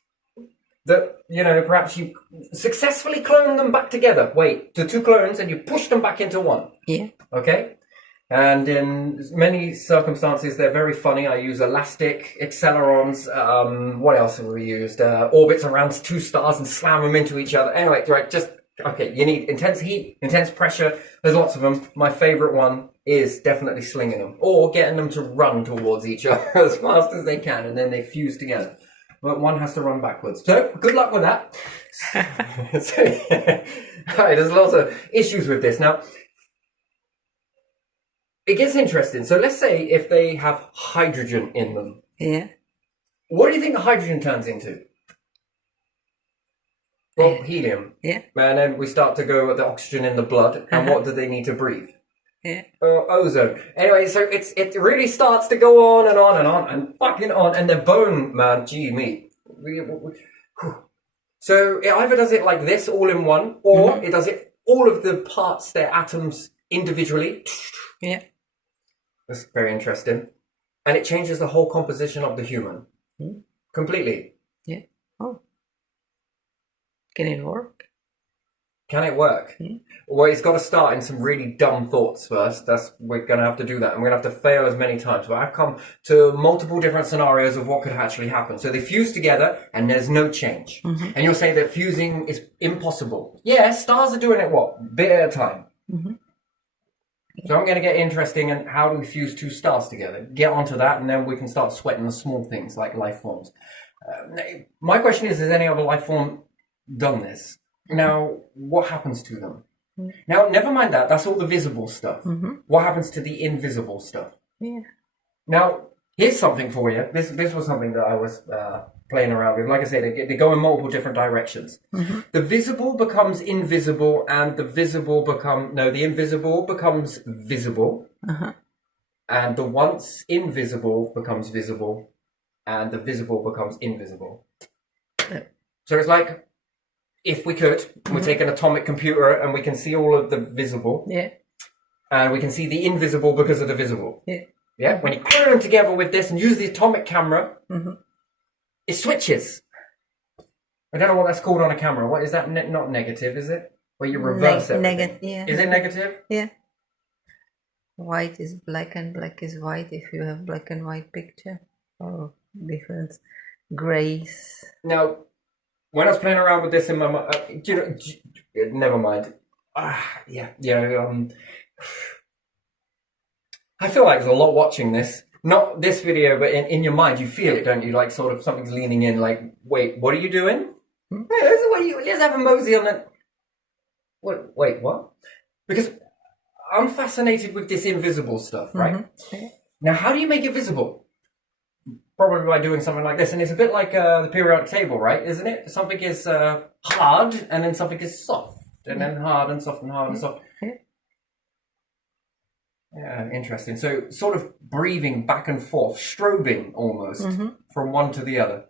that, perhaps you successfully clone them back together. Wait, the two clones, and you push them back into one. Yeah. Okay? And in many circumstances, they're very funny. I use elastic accelerons. What else have we used? Orbits around two stars and slam them into each other. Anyway, right, okay, you need intense heat, intense pressure. There's lots of them. My favorite one is definitely slinging them or getting them to run towards each other as fast as they can, and then they fuse together. But one has to run backwards. So, good luck with that. Right, there's lots of issues with this. Now, it gets interesting. So let's say if they have hydrogen in them. Yeah. What do you think the hydrogen turns into? Well, helium. Yeah. And then we start to go with the oxygen in the blood. And what do they need to breathe? Yeah. Ozone. Anyway, so it really starts to go on and on and on and fucking on. And the bone, man, gee me. So it either does it like this, all in one, or it does it all of the parts, their atoms individually. Yeah. That's very interesting. And it changes the whole composition of the human. Completely. Yeah. Oh. Can it work? Can it work? Well, it's got to start in some really dumb thoughts first. We're going to have to do that. And we're going to have to fail as many times. But I've come to multiple different scenarios of what could actually happen. So they fuse together and there's no change. And you're saying that fusing is impossible. Yeah, stars are doing it what? Bit at a time. So I'm going to get interesting in how do we fuse two stars together. Get onto that, and then we can start sweating the small things like life forms. My question is, has any other life form done this? Now, what happens to them? Now, never mind that. That's all the visible stuff. What happens to the invisible stuff? Yeah. Now, here's something for you. This was something that I was playing around with. Like I said, they go in multiple different directions. The visible becomes invisible, and the invisible becomes visible. And the once invisible becomes visible, and the visible becomes invisible. So it's like, if we could, we take an atomic computer and we can see all of the visible. Yeah. And we can see the invisible because of the visible. Yeah. Yeah. When you put them together with this and use the atomic camera, it switches. I don't know what that's called on a camera. What is that? Not negative, is it? Where you reverse everything. Yeah. Is it negative? Yeah. White is black and black is white if you have black and white picture. Or different grays. Now, when I was playing around with this in my mind, never mind. I feel like there's a lot watching this. Not this video, but in your mind, you feel it, don't you? Like sort of something's leaning in, like, wait, what are you doing? Hey, let's have a mosey on it. Wait, what? Because I'm fascinated with this invisible stuff, right? Now, how do you make it visible? Probably by doing something like this. And it's a bit like the periodic table, right? Isn't it? Something is hard, and then something is soft. And then hard and soft and hard and soft. Yeah, interesting. So sort of breathing back and forth, strobing almost from one to the other.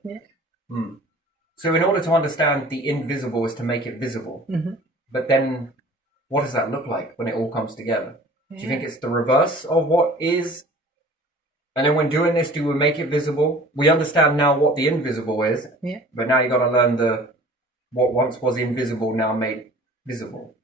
So in order to understand the invisible is to make it visible. But then what does that look like when it all comes together? Do you think it's the reverse of what is? And then when doing this, do we make it visible? We understand now what the invisible is. But now you got to learn what once was invisible now made visible.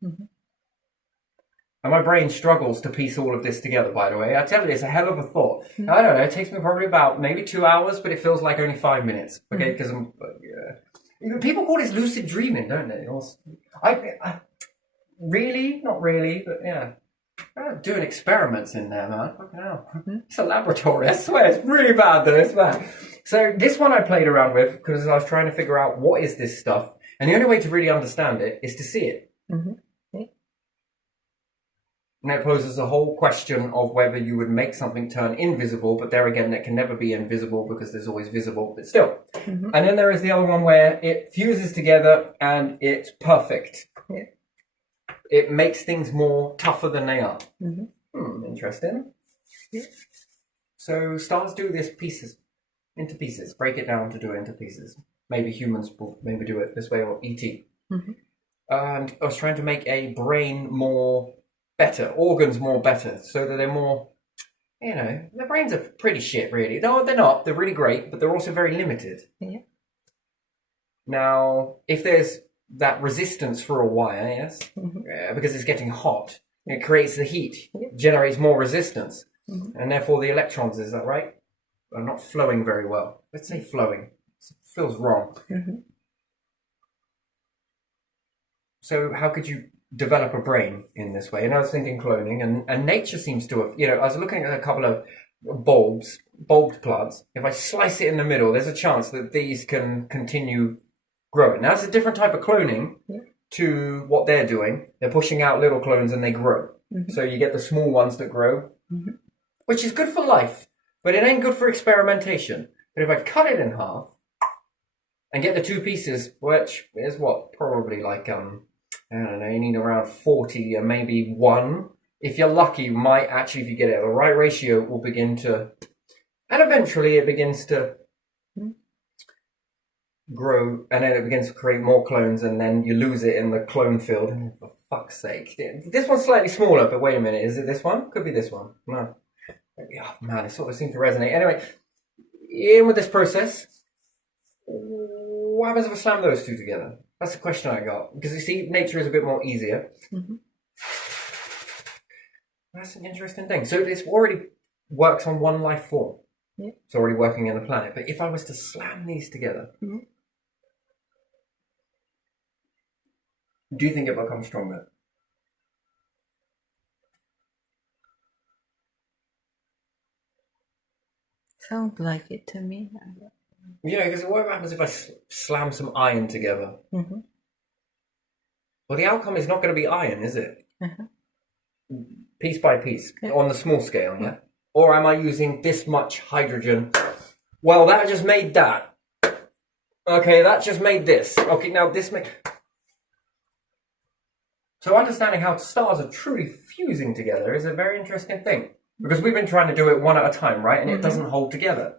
And my brain struggles to piece all of this together, by the way. I tell you, it's a hell of a thought. I don't know, it takes me probably about maybe 2 hours, but it feels like only 5 minutes. Okay, because people call this lucid dreaming, don't they? I really? Not really, but yeah. I'm doing experiments in there, man. Fucking hell. It's a laboratory. I swear, it's really bad though. It's bad. So this one I played around with because I was trying to figure out what is this stuff, and the only way to really understand it is to see it. And it poses a whole question of whether you would make something turn invisible, but there again, it can never be invisible because there's always visible, but still. And then there is the other one where it fuses together and it's perfect. It makes things more tougher than they are. Interesting. So stars do this into pieces, break it down to do it into pieces. Maybe humans will maybe do it this way, or E.T. And I was trying to make a brain more better, organs more better, so that they're more, you know, the brains are pretty shit, really. No, they're not. They're really great, but they're also very limited. Now, if there's that resistance for a wire, yes, because it's getting hot, it creates the heat, generates more resistance, and therefore the electrons, is that right, are not flowing very well. Let's say flowing. It feels wrong. So how could you develop a brain in this way? And I was thinking cloning, and nature seems to have, you know, I was looking at a couple of bulbed plants. If I slice it in the middle, there's a chance that these can continue growing. Now, it's a different type of cloning to what they're doing. They're pushing out little clones and they grow. So you get the small ones that grow, which is good for life, but it ain't good for experimentation. But if I cut it in half and get the two pieces, which is what, probably like, I don't know, you need around 40 and maybe one. If you're lucky, you might actually, if you get it at the right ratio, it will begin to, and eventually it begins to grow, and then it begins to create more clones, and then you lose it in the clone field. For fuck's sake. This one's slightly smaller, but wait a minute, is it this one? Could be this one. No. Oh, man, it sort of seemed to resonate. Anyway, in with this process, what happens if I slam those two together? That's the question I got. Because you see, nature is a bit more easier. That's an interesting thing. So it already works on one life form. It's already working in the planet. But if I was to slam these together, do you think it will become stronger? Sounds like it to me. Yeah, because what happens if I slam some iron together? Well, the outcome is not going to be iron, is it? Piece by piece, on the small scale, yeah? Or am I using this much hydrogen? Well, that just made that. Okay, that just made this. Okay, now this makes... So understanding how stars are truly fusing together is a very interesting thing. Because we've been trying to do it one at a time, right? And it doesn't hold together.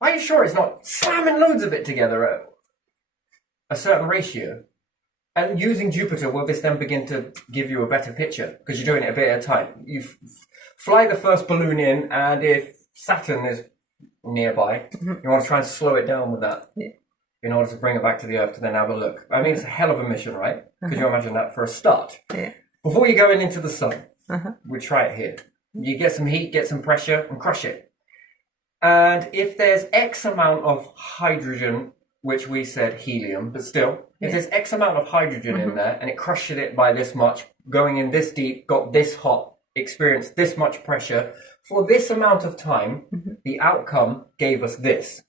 Are you sure it's not slamming loads of it together at a certain ratio? And using Jupiter, will this then begin to give you a better picture? Because you're doing it a bit at a time. You fly the first balloon in, and if Saturn is nearby, you want to try and slow it down with that in order to bring it back to the Earth to then have a look. I mean, it's a hell of a mission, right? Could you imagine that for a start? Before you go into the sun, we try it here. You get some heat, get some pressure, and crush it. And if there's X amount of hydrogen, which we said helium, but still, if there's X amount of hydrogen in there, and it crushed it by this much, going in this deep, got this hot, experienced this much pressure, for this amount of time, the outcome gave us this.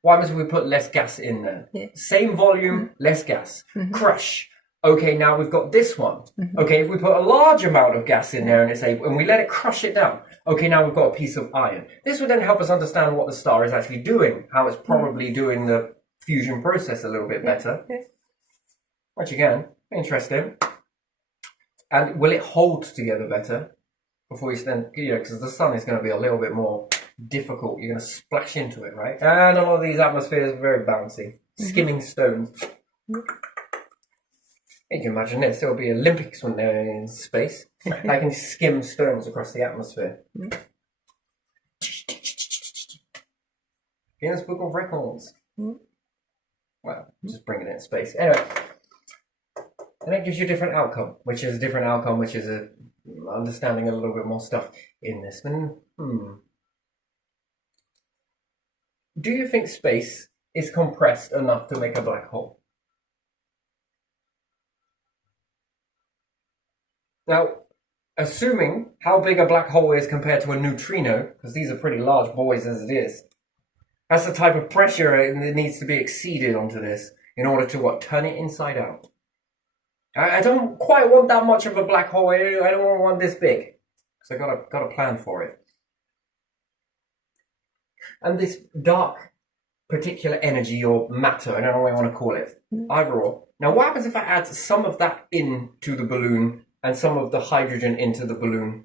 Why must we put less gas in there? Same volume, less gas. Crush. Okay, now we've got this one. Okay, if we put a large amount of gas in there and it's able, and we let it crush it down. Okay, now we've got a piece of iron. This would then help us understand what the star is actually doing, how it's probably doing the fusion process a little bit better. Which again, interesting. And will it hold together better before you then, you know, because the sun is going to be a little bit more difficult. You're going to splash into it, right? And a lot of these atmospheres are very bouncy, skimming stones. You can imagine this. There will be Olympics when they're in space. I can skim stones across the atmosphere. Guinness Book of Records. Well, just bringing it in space. Anyway, and it gives you a different outcome, which is a different outcome, which is a understanding a little bit more stuff in this. Do you think space is compressed enough to make a black hole? Now, assuming how big a black hole is compared to a neutrino, because these are pretty large boys as it is, that's the type of pressure that needs to be exceeded onto this in order to, what, turn it inside out. I don't quite want that much of a black hole. I don't want one this big. So I got a plan for it. And this dark particular energy or matter, I don't know what you want to call it, either or. Now what happens if I add some of that into the balloon and some of the hydrogen into the balloon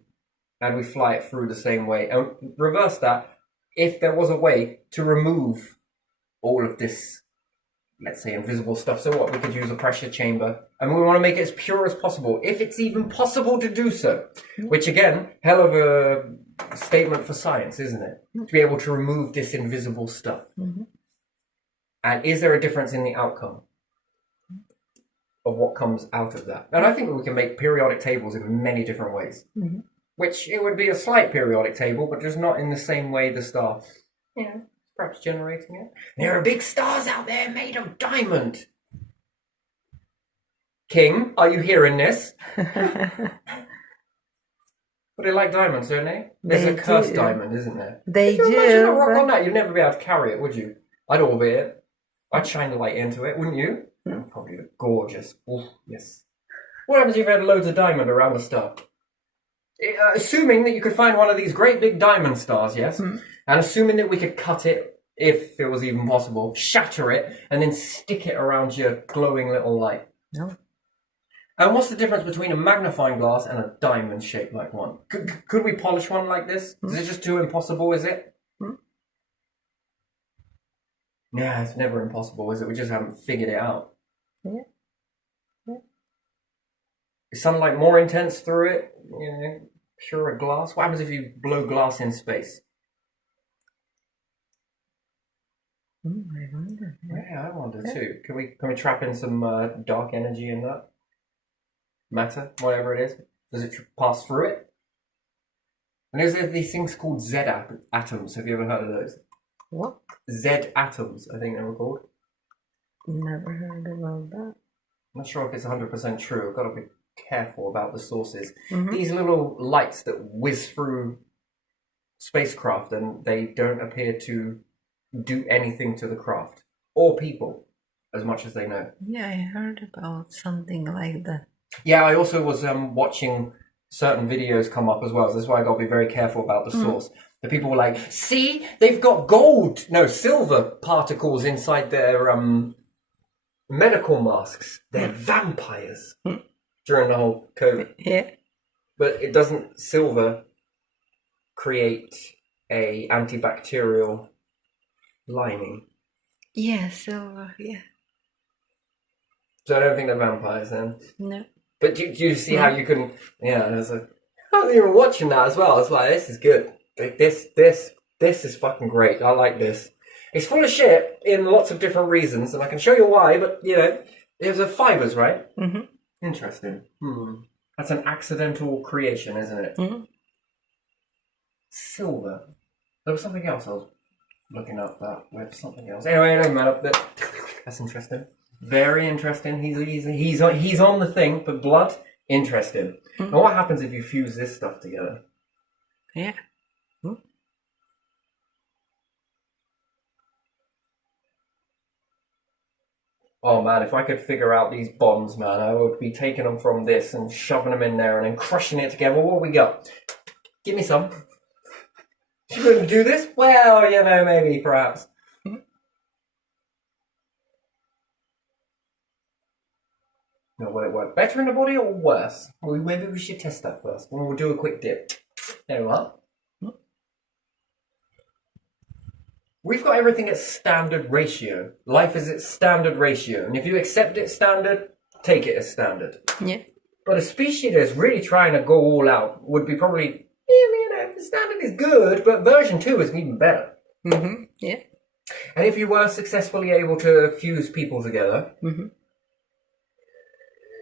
and we fly it through the same way? And reverse that, if there was a way to remove all of this, let's say, invisible stuff. So what, we could use a pressure chamber and we want to make it as pure as possible, if it's even possible to do so. Which again, hell of a statement for science, isn't it? To be able to remove this invisible stuff. And is there a difference in the outcome of what comes out of that? And I think we can make periodic tables in many different ways. Which it would be a slight periodic table, but just not in the same way the star, perhaps generating it. There are big stars out there made of diamond. King, are you hearing this? But they like diamonds, don't they? There's a cursed diamond, isn't there? They Could you do. imagine a rock on that? You'd never be able to carry it, would you? I'd orbit it. I'd shine the light into it, wouldn't you? It probably look gorgeous. Ooh, yes. What happens if you had loads of diamond around the star? Assuming that you could find one of these great big diamond stars, yes? And assuming that we could cut it, if it was even possible, shatter it, and then stick it around your glowing little light. No. And what's the difference between a magnifying glass and a diamond shaped like one? Could we polish one like this? Is it just too impossible, is it? Yeah, it's never impossible, is it? We just haven't figured it out. Is sunlight more intense through it? Purer glass? What happens if you blow glass in space? I wonder. Yeah, I wonder too. Can we trap in some dark energy in that? Matter, whatever it is. Does it pass through it? And there's these things called Z atoms. Have you ever heard of those? What? Z atoms, I think they were called. Never heard about that. I'm not sure if it's 100% true. I've got to be careful about the sources. These little lights that whiz through spacecraft and they don't appear to do anything to the craft or people as much as they know. Yeah, I heard about something like that. Yeah, I also was watching certain videos come up as well. So that's why I got to be very careful about the source. The people were like, see, they've got silver particles inside their medical masks. They're vampires during the whole COVID. Yeah. But it doesn't silver create a antibacterial lining. Yeah, silver, yeah. So I don't think they're vampires then. No. But do you see how you can? Yeah, there's a. I was even watching that as well. It's like, this is good. Like, this is fucking great. I like this. It's full of shit in lots of different reasons, and I can show you why. But there's the fibers, right? Interesting. That's an accidental creation, isn't it? Silver. There was something else I was looking up that with something else. Anyway, it doesn't matter. That's interesting. Very interesting. He's on the thing, but blood, interesting. Now, what happens if you fuse this stuff together? Yeah. Oh man, if I could figure out these bonds, man, I would be taking them from this and shoving them in there and then crushing it together. What we got? Give me some. You wouldn't do this? Well, maybe, perhaps. No, will it work better in the body or worse? Well, maybe we should test that first. We'll do a quick dip. There we are. We've got everything at standard ratio. Life is its standard ratio. And if you accept it standard, take it as standard. Yeah. But a species that's really trying to go all out would be probably, the standard is good, but version 2 is even better. Yeah. And if you were successfully able to fuse people together,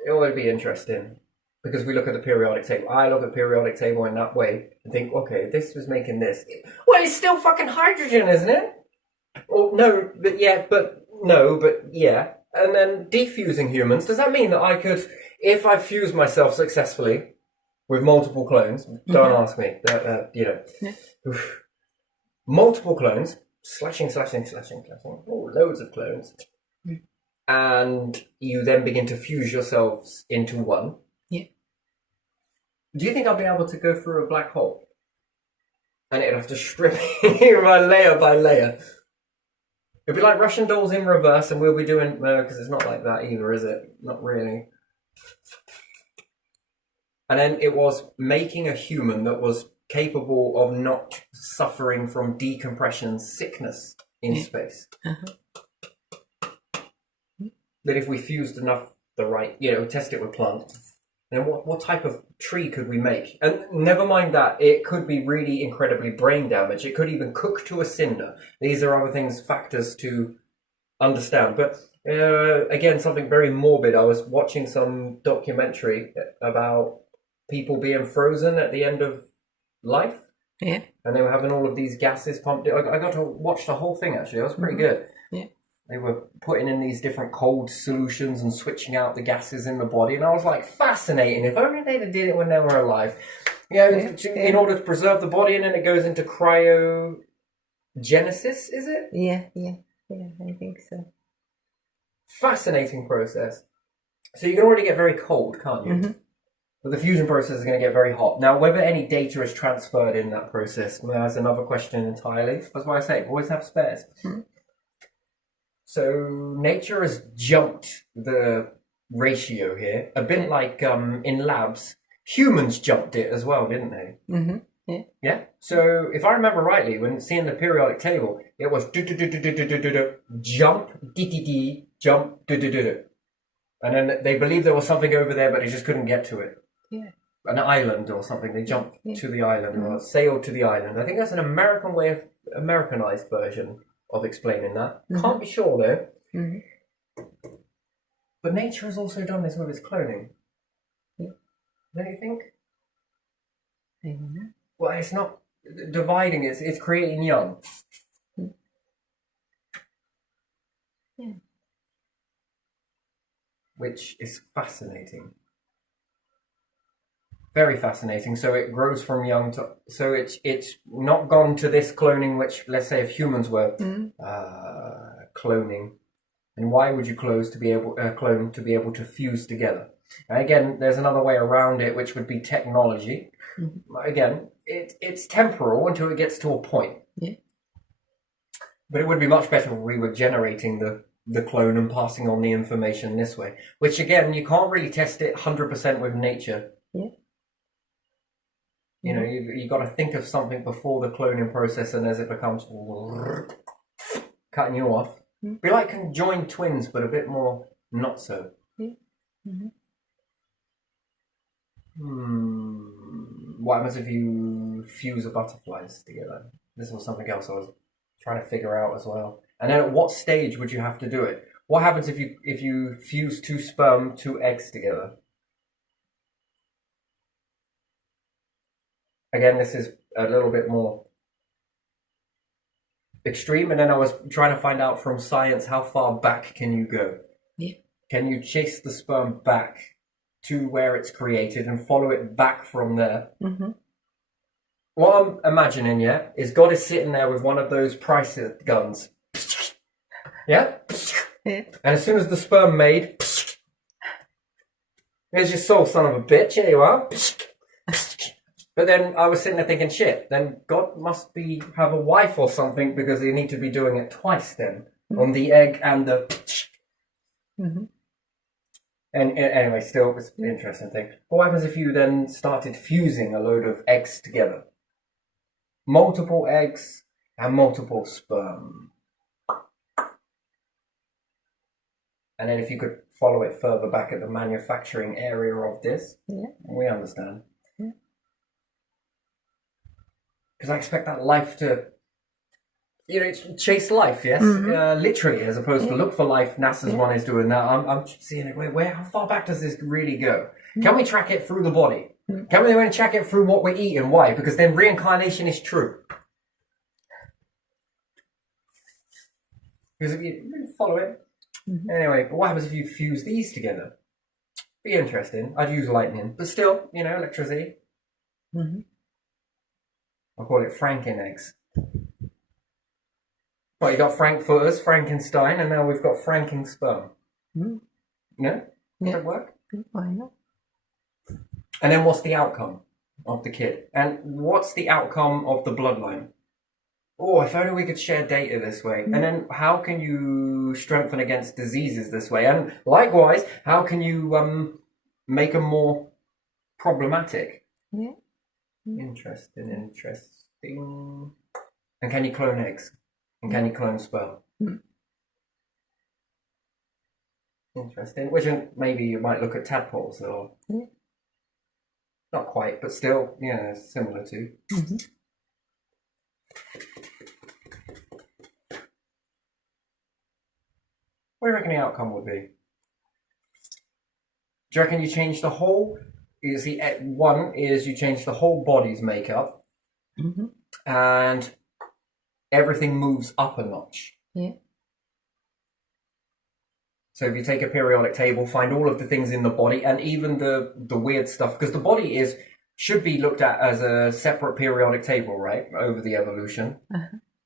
it would be interesting. Because we look at the periodic table. I look at the periodic table in that way and think, okay, this was making this. Well, it's still fucking hydrogen, isn't it? Or no, but yeah. And then defusing humans, does that mean that I could, if I fuse myself successfully with multiple clones. Don't ask me. Multiple clones, slashing. Loads of clones. And you then begin to fuse yourselves into one. Yeah. Do you think I'll be able to go through a black hole? And it'd have to strip you layer by layer. It'd be like Russian dolls in reverse, and we'll be doing... because it's not like that either, is it? Not really. And then it was making a human that was capable of not suffering from decompression sickness in space. That if we fused enough test it with plants, then what type of tree could we make? And never mind that, it could be really incredibly brain damage. It could even cook to a cinder. These are other factors to understand. But again, something very morbid. I was watching some documentary about people being frozen at the end of life. Yeah. And they were having all of these gases pumped in. I got to watch the whole thing, actually. It was pretty good. Yeah. They were putting in these different cold solutions and switching out the gases in the body. And I was like, fascinating. If only they did it when they were alive. In order to preserve the body, and then it goes into cryogenesis, is it? Yeah, I think so. Fascinating process. So you can already get very cold, can't you? But the fusion process is going to get very hot. Now, whether any data is transferred in that process, that's another question entirely. That's why I say, always have spares. So nature has jumped the ratio here, a bit like in labs. Humans jumped it as well, didn't they? Yeah. So if I remember rightly, when seeing the periodic table, it was jump, jump, and then they believed there was something over there, but they just couldn't get to it. Yeah. An island or something. They jumped to the island or sailed to the island. I think that's an Americanized version of explaining that. Can't be sure though. But nature has also done this with its cloning. Don't you think? I don't know. Well, it's not dividing, it's creating young. Yeah. Which is fascinating. Very fascinating. So it grows from young to... So it's not gone to this cloning, which, let's say, if humans were cloning, and why would you clone to be able to fuse together? And again, there's another way around it, which would be technology. Again, it's temporal until it gets to a point. Yeah. But it would be much better if we were generating the clone and passing on the information this way. Which, again, you can't really test it 100% with nature. Yeah. You know, you got to think of something before the cloning process, and as it becomes cutting you off. Be like conjoined twins, but a bit more not so. What happens if you fuse the butterflies together? This was something else I was trying to figure out as well. And then at what stage would you have to do it? What happens if you fuse two sperm, two eggs together? Again, this is a little bit more extreme, and then I was trying to find out from science, how far back can you go? Yeah. Can you chase the sperm back to where it's created and follow it back from there? What I'm imagining, is God is sitting there with one of those price guns. Yeah? Yeah. And as soon as the sperm made, there's your soul, son of a bitch, here you are. But then I was sitting there thinking, shit, then God must have a wife or something, because they need to be doing it twice then, on the egg and the... And anyway, still, it's an interesting thing. But what happens if you then started fusing a load of eggs together? Multiple eggs and multiple sperm. And then if you could follow it further back at the manufacturing area of this, we understand. Because I expect that life to, chase life, yes? Literally, as opposed to look for life. NASA's one is doing that. I'm seeing it. How far back does this really go? Can we track it through the body? Can we even track it through what we eat and why? Because then reincarnation is true. Because if you follow it. Anyway, but what happens if you fuse these together? Be interesting. I'd use lightning. But still, electricity. Mhm. I call it Franken eggs. Well, you got Frankfurters, Frankenstein, and now we've got Franken sperm. Mm. No? Would Yeah. that work? Why not? And then what's the outcome of the kid? And what's the outcome of the bloodline? Oh, if only we could share data this way. And then how can you strengthen against diseases this way? And likewise, how can you make them more problematic? Yeah. Interesting. And can you clone eggs? And can you clone sperm? Mm. Interesting. Which maybe you might look at tadpoles or Yeah. not quite, but still, yeah, similar to. Mhm. What do you reckon the outcome would be? Do you reckon you change the whole? Is the one is you change the whole body's makeup, Mhm. and everything moves up a notch. Yeah. So if you take a periodic table, find all of the things in the body, and even the weird stuff, because the body should be looked at as a separate periodic table, right? Over the evolution.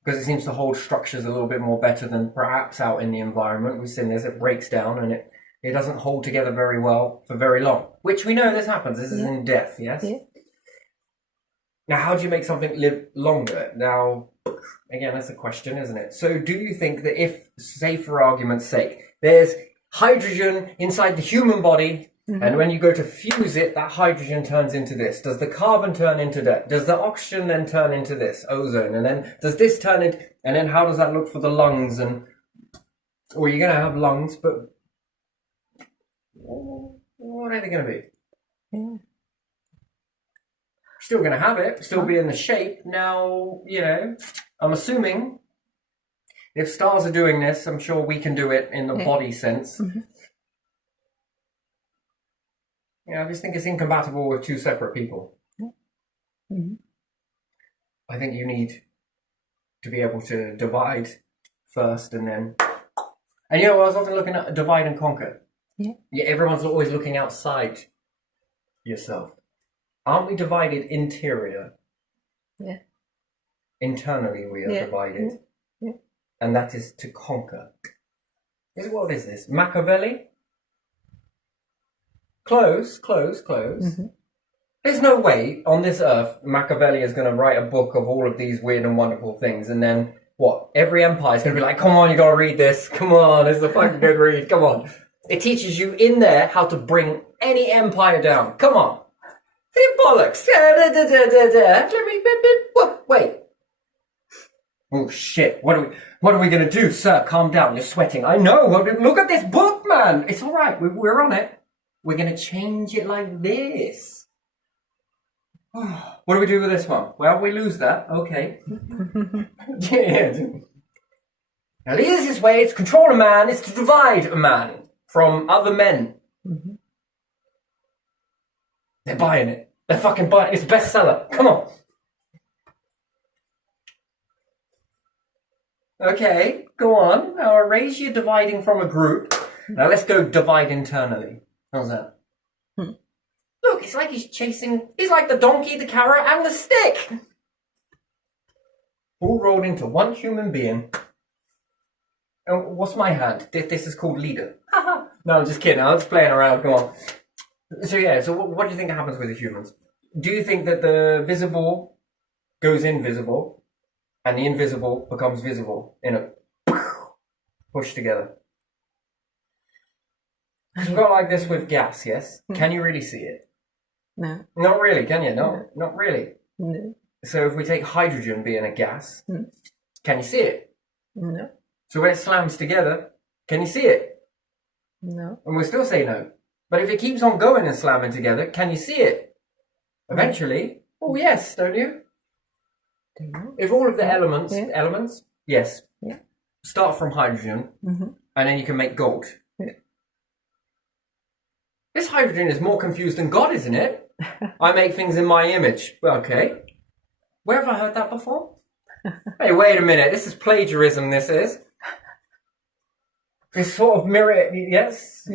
Because it seems to hold structures a little bit more better than perhaps out in the environment. We've seen this, it breaks down and it doesn't hold together very well for very long. Which we know this happens. This is in death, yes? Yeah. Now, how do you make something live longer? Now, again, that's a question, isn't it? So do you think that if, say for argument's sake, there's hydrogen inside the human body, and when you go to fuse it, that hydrogen turns into this. Does the carbon turn into that? Does the oxygen then turn into this, ozone? And then does this turn into, and then how does that look for the lungs? And, or you're going to have lungs, but what are they going to be? Yeah. Still going to have it, still be in the shape. Now, I'm assuming if stars are doing this, I'm sure we can do it in the body sense. I just think it's incompatible with two separate people. I think you need to be able to divide first and then... And I was often looking at divide and conquer. Yeah, everyone's always looking outside yourself. Aren't we divided interior? Yeah. Internally we are divided. Yeah. And that is to conquer. What is this? Machiavelli? Close. There's no way on this earth Machiavelli is going to write a book of all of these weird and wonderful things and then what? Every empire is going to be like, come on, you got to read this. Come on, it's a fucking good read. Come on. It teaches you in there how to bring any empire down. Come on. Bollocks. Wait. Oh shit. What are we going to do? Sir, calm down. You're sweating. I know. Look at this book, man. It's all right. We're on it. We're going to change it like this. What do we do with this one? Well, we lose that. Okay. Now, the easiest way to control a man is to divide a man from other men. They're buying it. They're fucking buying it. It's a bestseller. Come on. Okay, go on. Now, erase your dividing from a group. Now, let's go divide internally. How's that? Look, it's like he's like the donkey, the carrot, and the stick. All rolled into one human being. And what's my hand? This is called leader. No, I'm just kidding. I'm just playing around. Come on. So what do you think happens with the humans? Do you think that the visible goes invisible and the invisible becomes visible in a push together? Because we've got like this with gas, yes? Can you really see it? No. Not really, can you? No, not really. No. So if we take hydrogen being a gas, can you see it? No. So when it slams together, can you see it? No. And we'll still say no. But if it keeps on going and slamming together, can you see it? Eventually, oh yes, don't you? If all of the elements, yes, start from hydrogen, and then you can make gold. This hydrogen is more confused than God, isn't it? I make things in my image. Okay. Where have I heard that before? Hey, wait a minute. This is plagiarism, this is. It's sort of mirror, yes?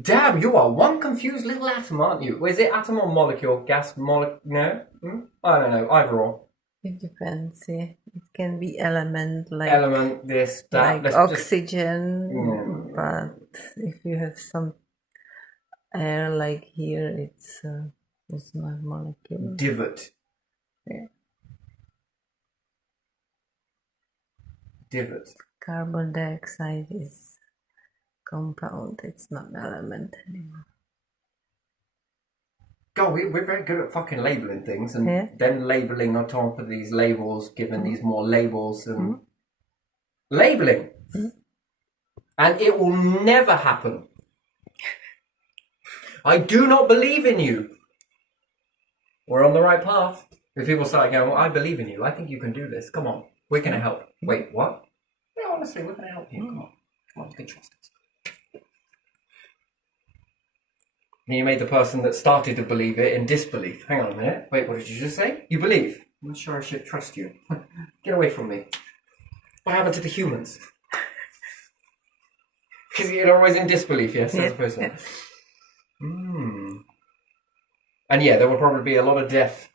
Damn, you are one confused little atom, aren't you? Is it atom or molecule? Gas, molecule? No? I don't know. Either or. It depends, yeah. It can be element Element, this, that. like oxygen, Yeah. but if you have some air like here, it's not molecule. Divot. Yeah. Divot. Carbon dioxide is compound, it's not element anymore. God, we're very good at fucking labeling things and Yeah. then labeling on top of these labels, giving these more labels and labeling. And it will never happen. I do not believe in you. We're on the right path. If people start going, well, I believe in you. I think you can do this. Come on. We're going to help. Wait, what? No, honestly, we're going to help you. Come on. Come on, you can trust us. And you made the person that started to believe it in disbelief. Hang on a minute. Wait, what did you just say? You believe? I'm not sure I should trust you. Get away from me. What happened to the humans? Because you're always in disbelief, yes, as a person. Yeah. And yeah, there will probably be a lot of death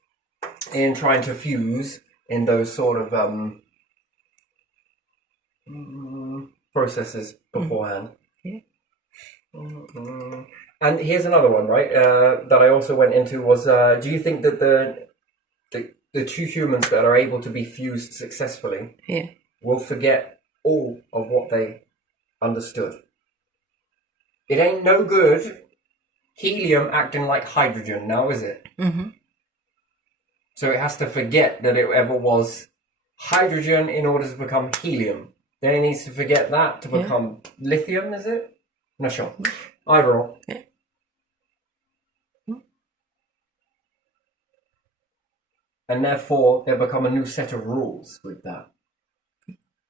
in trying to fuse in those sort of processes beforehand. Yeah. And here's another one, right? That I also went into was: do you think that the two humans that are able to be fused successfully will forget all of what they understood? It ain't no good helium acting like hydrogen now, is it? Mm-hmm. So it has to forget that it ever was hydrogen in order to become helium. Then it needs to forget that to become lithium, is it? Not sure. Either or. Yeah. And therefore, there become a new set of rules with that.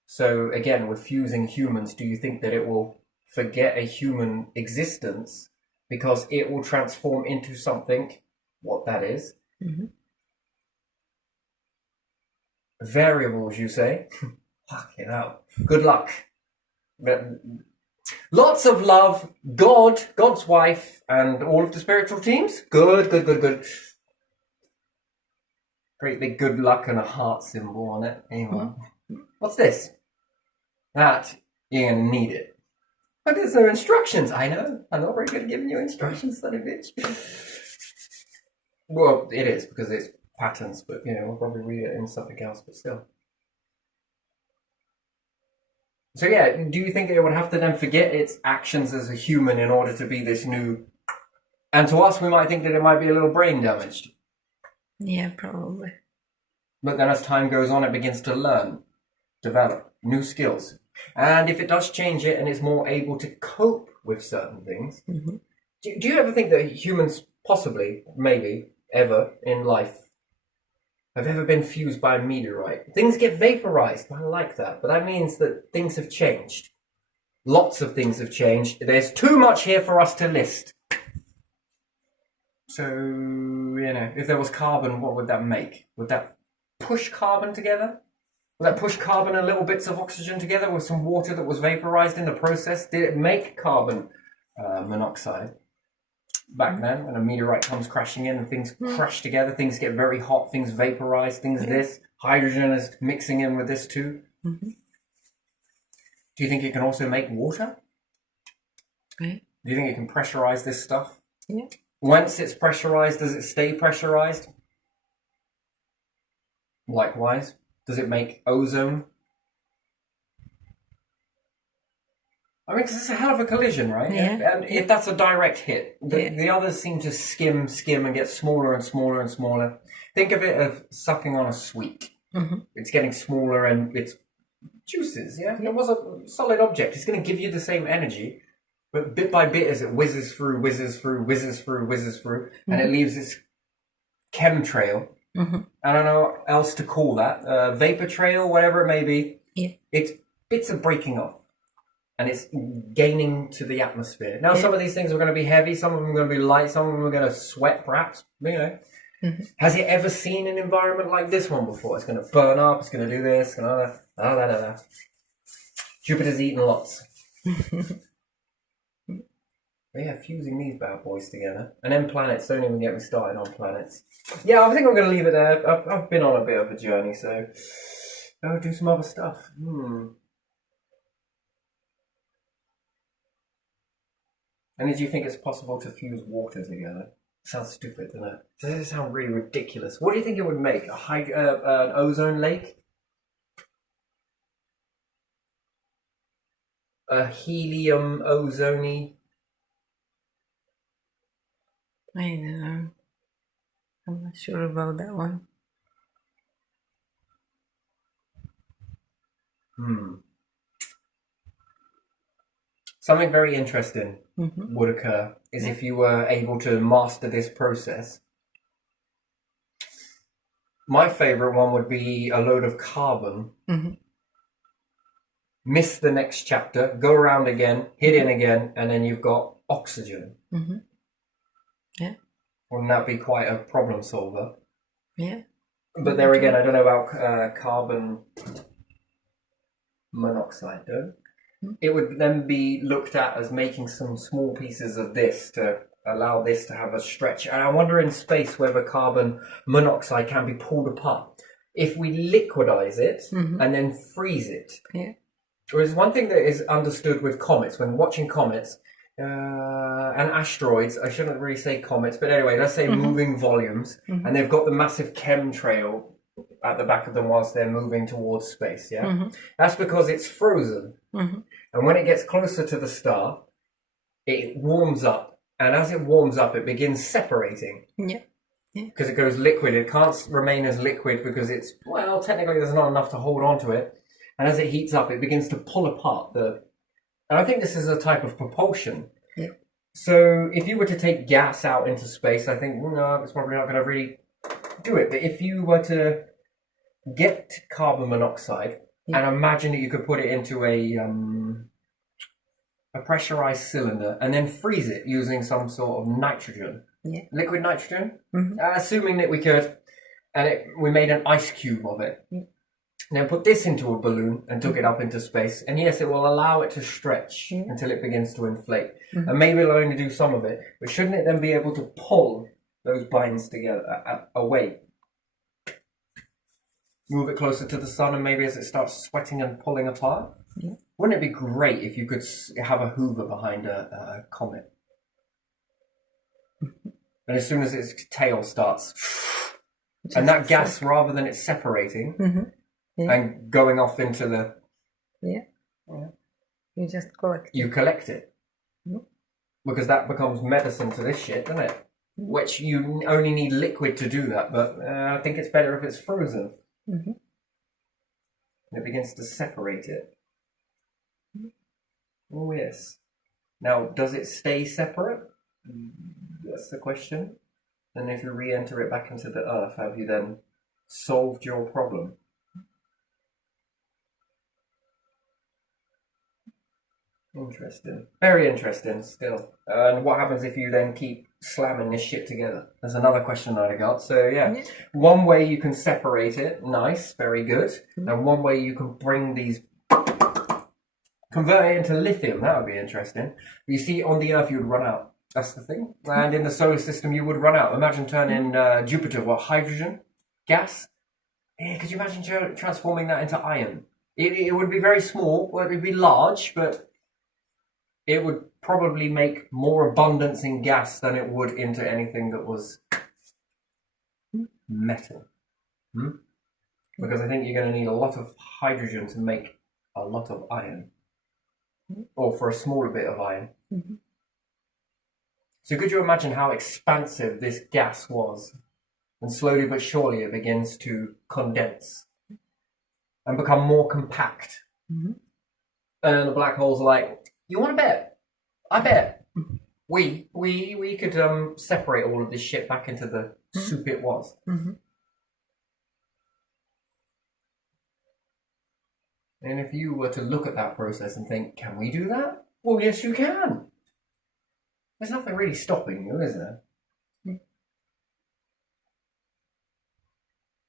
So again, with fusing humans, do you think that it will forget a human existence because it will transform into something, what that is? Variables, you say? Fucking hell. Good luck. But lots of love, God's wife, and all of the spiritual teams. Good. Great big good luck and a heart symbol on it. Anyway, what's this? That, you're gonna need it. But there's no instructions. I know. I'm not very good at giving you instructions, son of a bitch. Well, it is, because it's patterns, but, we'll probably read it in something else, but still. So yeah, do you think it would have to then forget its actions as a human in order to be this new... And to us, we might think that it might be a little brain damaged. Yeah, probably. But then as time goes on, it begins to learn, develop new skills. And if it does change it and is more able to cope with certain things, do you ever think that humans possibly, maybe, ever in life have ever been fused by a meteorite? Things get vaporized. I like that. But that means that things have changed. Lots of things have changed. There's too much here for us to list. So, if there was carbon, what would that make? Would that push carbon together? Would that push carbon and little bits of oxygen together with some water that was vaporized in the process? Did it make carbon monoxide? Back then, when a meteorite comes crashing in and things crash together, things get very hot, things vaporize, things this. Hydrogen is mixing in with this too. Do you think it can also make water? Yeah. Do you think it can pressurize this stuff? Yeah. Once it's pressurized, does it stay pressurized? Likewise, does it make ozone? I mean, because it's a hell of a collision, right? Yeah. And if that's a direct hit, the others seem to skim and get smaller and smaller and smaller. Think of it as sucking on a sweet. It's getting smaller and it's juices, yeah? It was a solid object. It's going to give you the same energy, but bit by bit as it whizzes through, and it leaves this chemtrail. I don't know what else to call that. Vapor trail, whatever it may be. Yeah. It's bits are breaking off. And it's gaining to the atmosphere. Now, some of these things are going to be heavy, some of them are going to be light, some of them are going to sweat, perhaps. Has it ever seen an environment like this one before? It's going to burn up, it's going to do this, Jupiter's eating lots. But yeah, fusing these bad boys together. And then planets, don't even get me started on planets. Yeah, I think I'm going to leave it there. I've been on a bit of a journey, so I'll do some other stuff. And did you think it's possible to fuse water together? Sounds stupid, doesn't it? Doesn't it sound really ridiculous? What do you think it would make? An ozone lake? A helium ozone? I don't know. I'm not sure about that one. Something very interesting would occur is if you were able to master this process. My favorite one would be a load of carbon. Miss the next chapter, go around again, hit in again, and then you've got oxygen. Yeah. Wouldn't that be quite a problem solver? Yeah. But there again, I don't know about carbon monoxide though. It would then be looked at as making some small pieces of this to allow this to have a stretch. And I wonder in space whether carbon monoxide can be pulled apart. If we liquidize it and then freeze it. Yeah. There's one thing that is understood with comets, when watching comets and asteroids, I shouldn't really say comets, but anyway, let's say moving volumes, and they've got the massive chemtrail at the back of them whilst they're moving towards space, yeah? That's because it's frozen. And when it gets closer to the star, it warms up. And as it warms up, it begins separating. Yeah. Because it goes liquid. It can't remain as liquid because it's, well, technically there's not enough to hold on to it. And as it heats up, it begins to pull apart the... And I think this is a type of propulsion. Yeah. So if you were to take gas out into space, I think, no, it's probably not going to really do it. But if you were to get carbon monoxide and imagine that you could put it into a pressurized cylinder and then freeze it using some sort of nitrogen, liquid nitrogen, assuming that we could, and we made an ice cube of it. Now put this into a balloon and took it up into space, and yes, it will allow it to stretch until it begins to inflate. And maybe it'll only do some of it, but shouldn't it then be able to pull those binds together away? Move it closer to the sun, and maybe as it starts sweating and pulling apart? Wouldn't it be great if you could have a Hoover behind a comet? And as soon as its tail starts, and that gas, rather than it separating and going off into the... You just collect it. You collect it. Because that becomes medicine to this shit, doesn't it? Which you only need liquid to do that, but I think it's better if it's frozen. And it begins to separate it. Oh, yes. Now, does it stay separate? That's the question. And if you re-enter it back into the earth, have you then solved your problem? Interesting. Very interesting still. And what happens if you then keep slamming this shit together? There's another question that I got. So yeah, one way you can separate it, nice, very good. And one way you can bring these, convert it into lithium, that would be interesting. You see, on the Earth you would run out. That's the thing. And in the solar system you would run out. Imagine turning Jupiter, hydrogen gas? Yeah, could you imagine transforming that into iron? It would be very small, well, it would be large, but it would probably make more abundance in gas than it would into anything that was metal. Because I think you're going to need a lot of hydrogen to make a lot of iron. Or for a smaller bit of iron. So could you imagine how expansive this gas was? And slowly but surely it begins to condense and become more compact. And the black holes are like, you want to bet? I bet we could separate all of this shit back into the soup it was. And if you were to look at that process and think, can we do that? Well, yes, you can. There's nothing really stopping you, is there?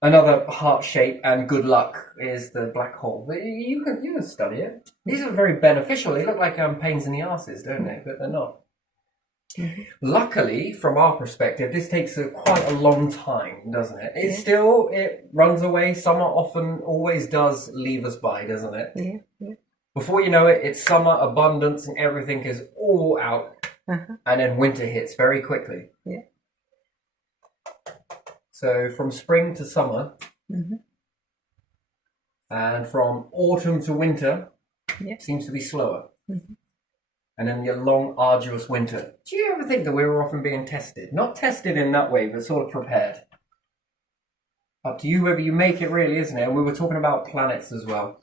Another heart shape and good luck is the black hole. You can study it. These are very beneficial. They look like pains in the arses, don't they? But they're not. Luckily, from our perspective, this takes quite a long time, doesn't it? It runs away. Summer often always does leave us by, doesn't it? Yeah. Before you know it, it's summer, abundance, and everything is all out. And then winter hits very quickly. Yeah. So from spring to summer, and from autumn to winter, seems to be slower. And then your long, arduous winter. Do you ever think that we were often being tested? Not tested in that way, but sort of prepared. Up to you whether you make it, really, isn't it? And we were talking about planets as well.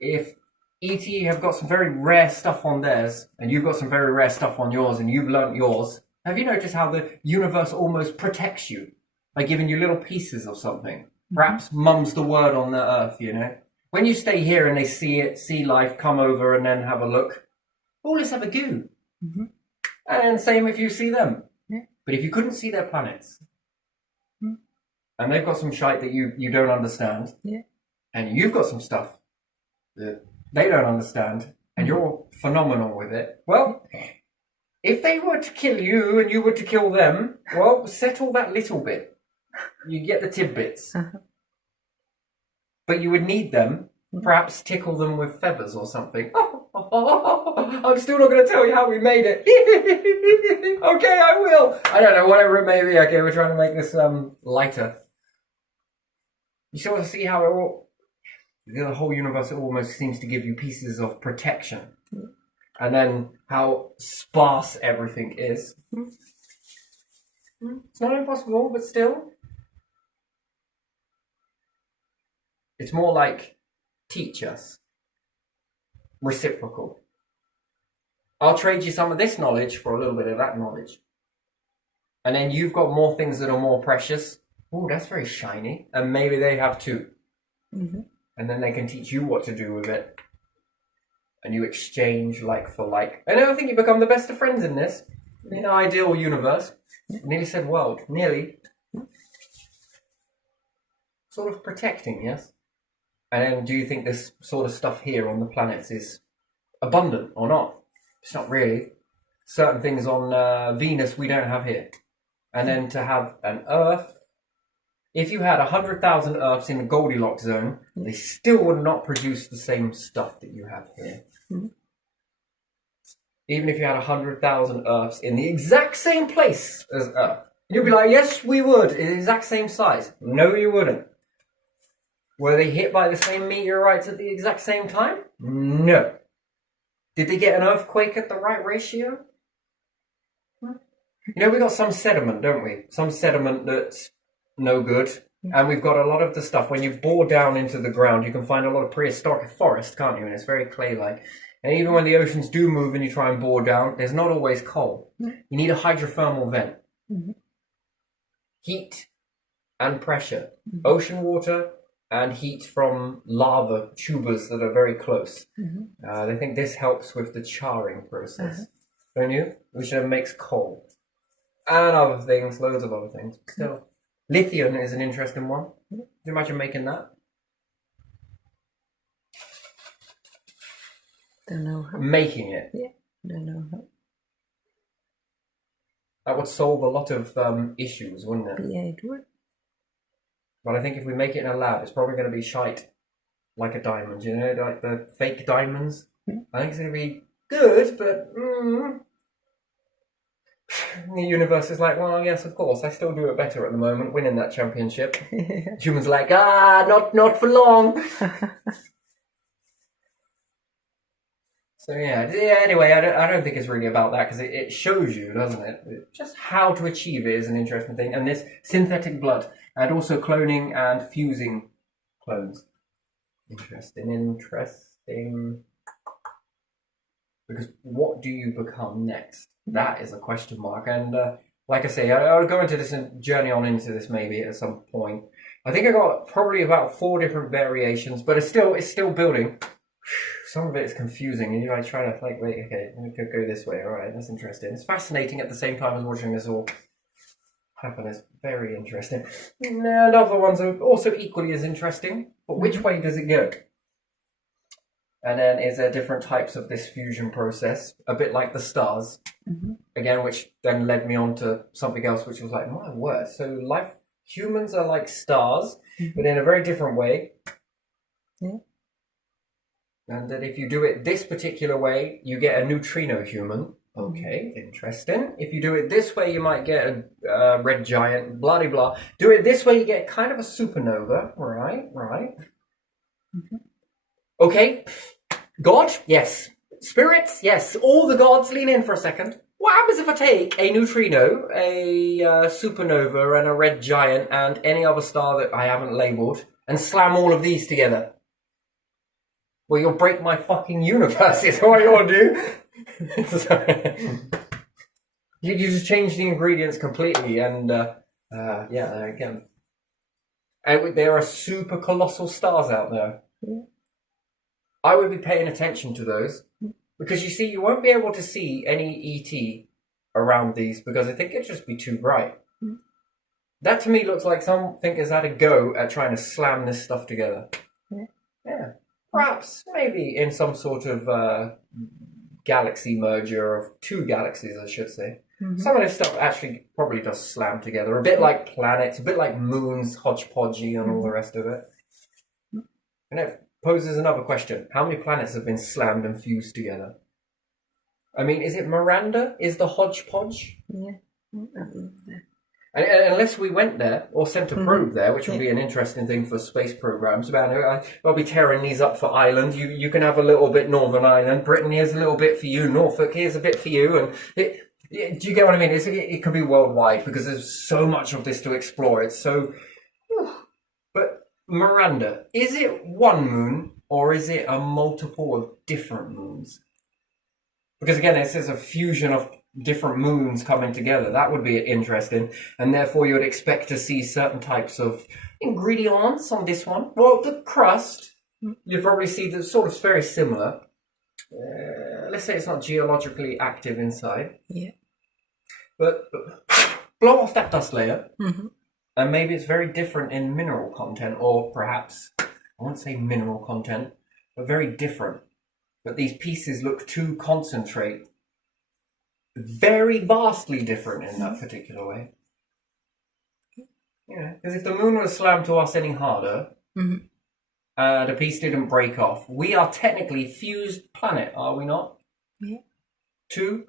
If ET have got some very rare stuff on theirs, and you've got some very rare stuff on yours, and you've learnt yours, have you noticed how the universe almost protects you by giving you little pieces of something? Perhaps mum's the word on the earth, you know? When you stay here and they see life, come over and then have a look, all let's have a go. And same if you see them. But if you couldn't see their planets, and they've got some shite that you don't understand, and you've got some stuff that they don't understand, and you're phenomenal with it, well, if they were to kill you and you were to kill them, well, settle that little bit. You get the tidbits. But you would need them, perhaps tickle them with feathers or something. I'm still not going to tell you how we made it. Okay, I will. I don't know, whatever it may be. Okay, we're trying to make this lighter. You sort of see how the whole universe almost seems to give you pieces of protection. And then how sparse everything is. It's not impossible, but still. It's more like teach us. Reciprocal. I'll trade you some of this knowledge for a little bit of that knowledge. And then you've got more things that are more precious. Oh, that's very shiny. And maybe they have too. And then they can teach you what to do with it. And you exchange like for like. And I think you become the best of friends in this. In an ideal universe. Nearly said world. Nearly. Sort of protecting, yes? And then do you think this sort of stuff here on the planets is abundant or not? It's not really. Certain things on Venus we don't have here. And then to have an Earth, if you had 100,000 Earths in the Goldilocks zone, they still would not produce the same stuff that you have here. Even if you had 100,000 Earths in the exact same place as Earth. You'd be like, yes, we would, in the exact same size. No, you wouldn't. Were they hit by the same meteorites at the exact same time? No. Did they get an earthquake at the right ratio? You know, we got some sediment, don't we? Some sediment that's no good. And we've got a lot of the stuff. When you bore down into the ground, you can find a lot of prehistoric forest, can't you? And it's very clay-like. And even when the oceans do move and you try and bore down, there's not always coal. You need a hydrothermal vent. Heat and pressure. Ocean water and heat from lava tubers that are very close. They think this helps with the charring process. Don't you? Which then makes coal. And other things, loads of other things. Still. Lithium is an interesting one. Can you imagine making that? Don't know how. Making it. Don't know how. That would solve a lot of issues, wouldn't it? Yeah, it would. But I think if we make it in a lab, it's probably going to be shite. Like a diamond, you know? Like the fake diamonds. I think it's going to be good, but... The universe is like, well, yes, of course, I still do it better at the moment, winning that championship. Humans like, not for long. So yeah, anyway, I don't think it's really about that, because it shows you, doesn't it? Just how to achieve it is an interesting thing. And this synthetic blood, and also cloning and fusing clones. Interesting. Because what do you become next? That is a question mark. And like I say, I'll go into this and journey on into this maybe at some point. I think I got probably about 4 different variations, but it's still building. Some of it is confusing, and you like try to like, wait, okay, we could go this way. All right, that's interesting. It's fascinating at the same time as watching this all happen. It's very interesting. And other ones are also equally as interesting. But which way does it go? And then is there different types of this fusion process, a bit like the stars, again, which then led me on to something else, which was like, my word. So humans are like stars, but in a very different way. Yeah. And that if you do it this particular way, you get a neutrino human. Okay, interesting. If you do it this way, you might get a red giant, blah, blah, blah. Do it this way, you get kind of a supernova. Right. Okay. God? Yes. Spirits? Yes. All the gods, lean in for a second. What happens if I take a neutrino, a supernova, and a red giant, and any other star that I haven't labelled, and slam all of these together? Well, you'll break my fucking universe, is what you'll do. You just change the ingredients completely, and again. And there are super colossal stars out there. Yeah. I would be paying attention to those, because you see, you won't be able to see any ET around these, because I think it'd just be too bright. That to me looks like something has had a go at trying to slam this stuff together. Yeah. Perhaps, maybe in some sort of galaxy merger of two galaxies, I should say. Some of this stuff actually probably does slam together, a bit like planets, a bit like moons, hodgepodgey, and all the rest of it. And it poses another question. How many planets have been slammed and fused together? I mean, is it Miranda? Is the hodgepodge? Yeah. And unless we went there or sent a probe there, which would be an interesting thing for space programs. I'll be tearing these up for Ireland. You can have a little bit Northern Ireland. Britain, here's a little bit for you. Norfolk, here's a bit for you. And do you get what I mean? It can be worldwide, because there's so much of this to explore. It's so... But Miranda, is it one moon or is it a multiple of different moons? Because again, this is a fusion of different moons coming together. That would be interesting, and therefore you would expect to see certain types of ingredients on this one. Well, the crust, you'd probably see that's sort of very similar. Let's say it's not geologically active inside. Yeah. But blow off that dust layer, and maybe it's very different in mineral content, or perhaps, I won't say mineral content, but very different. But these pieces look to concentrate very vastly different in that particular way. Yeah, because if the moon was slammed to us any harder, the piece didn't break off, we are technically fused planet, are we not? Yeah. Two.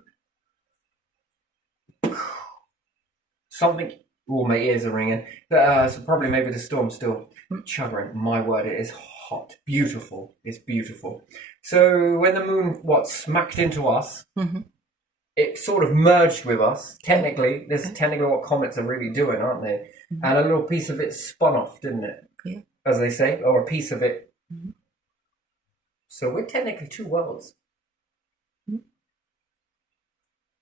Something. Oh, my ears are ringing. So probably maybe the storm's still chugging. My word, it is hot. Beautiful. It's beautiful. So when the moon, smacked into us, it sort of merged with us. Technically, this is technically what comets are really doing, aren't they? And a little piece of it spun off, didn't it? Yeah. As they say, or a piece of it. So we're technically two worlds.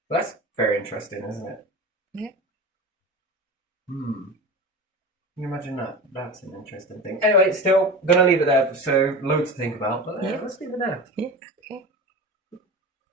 That's very interesting, isn't it? Yeah. Can you imagine that? That's an interesting thing. Anyway, still gonna leave it there. So loads to think about. But let's leave it there. Yeah. Okay.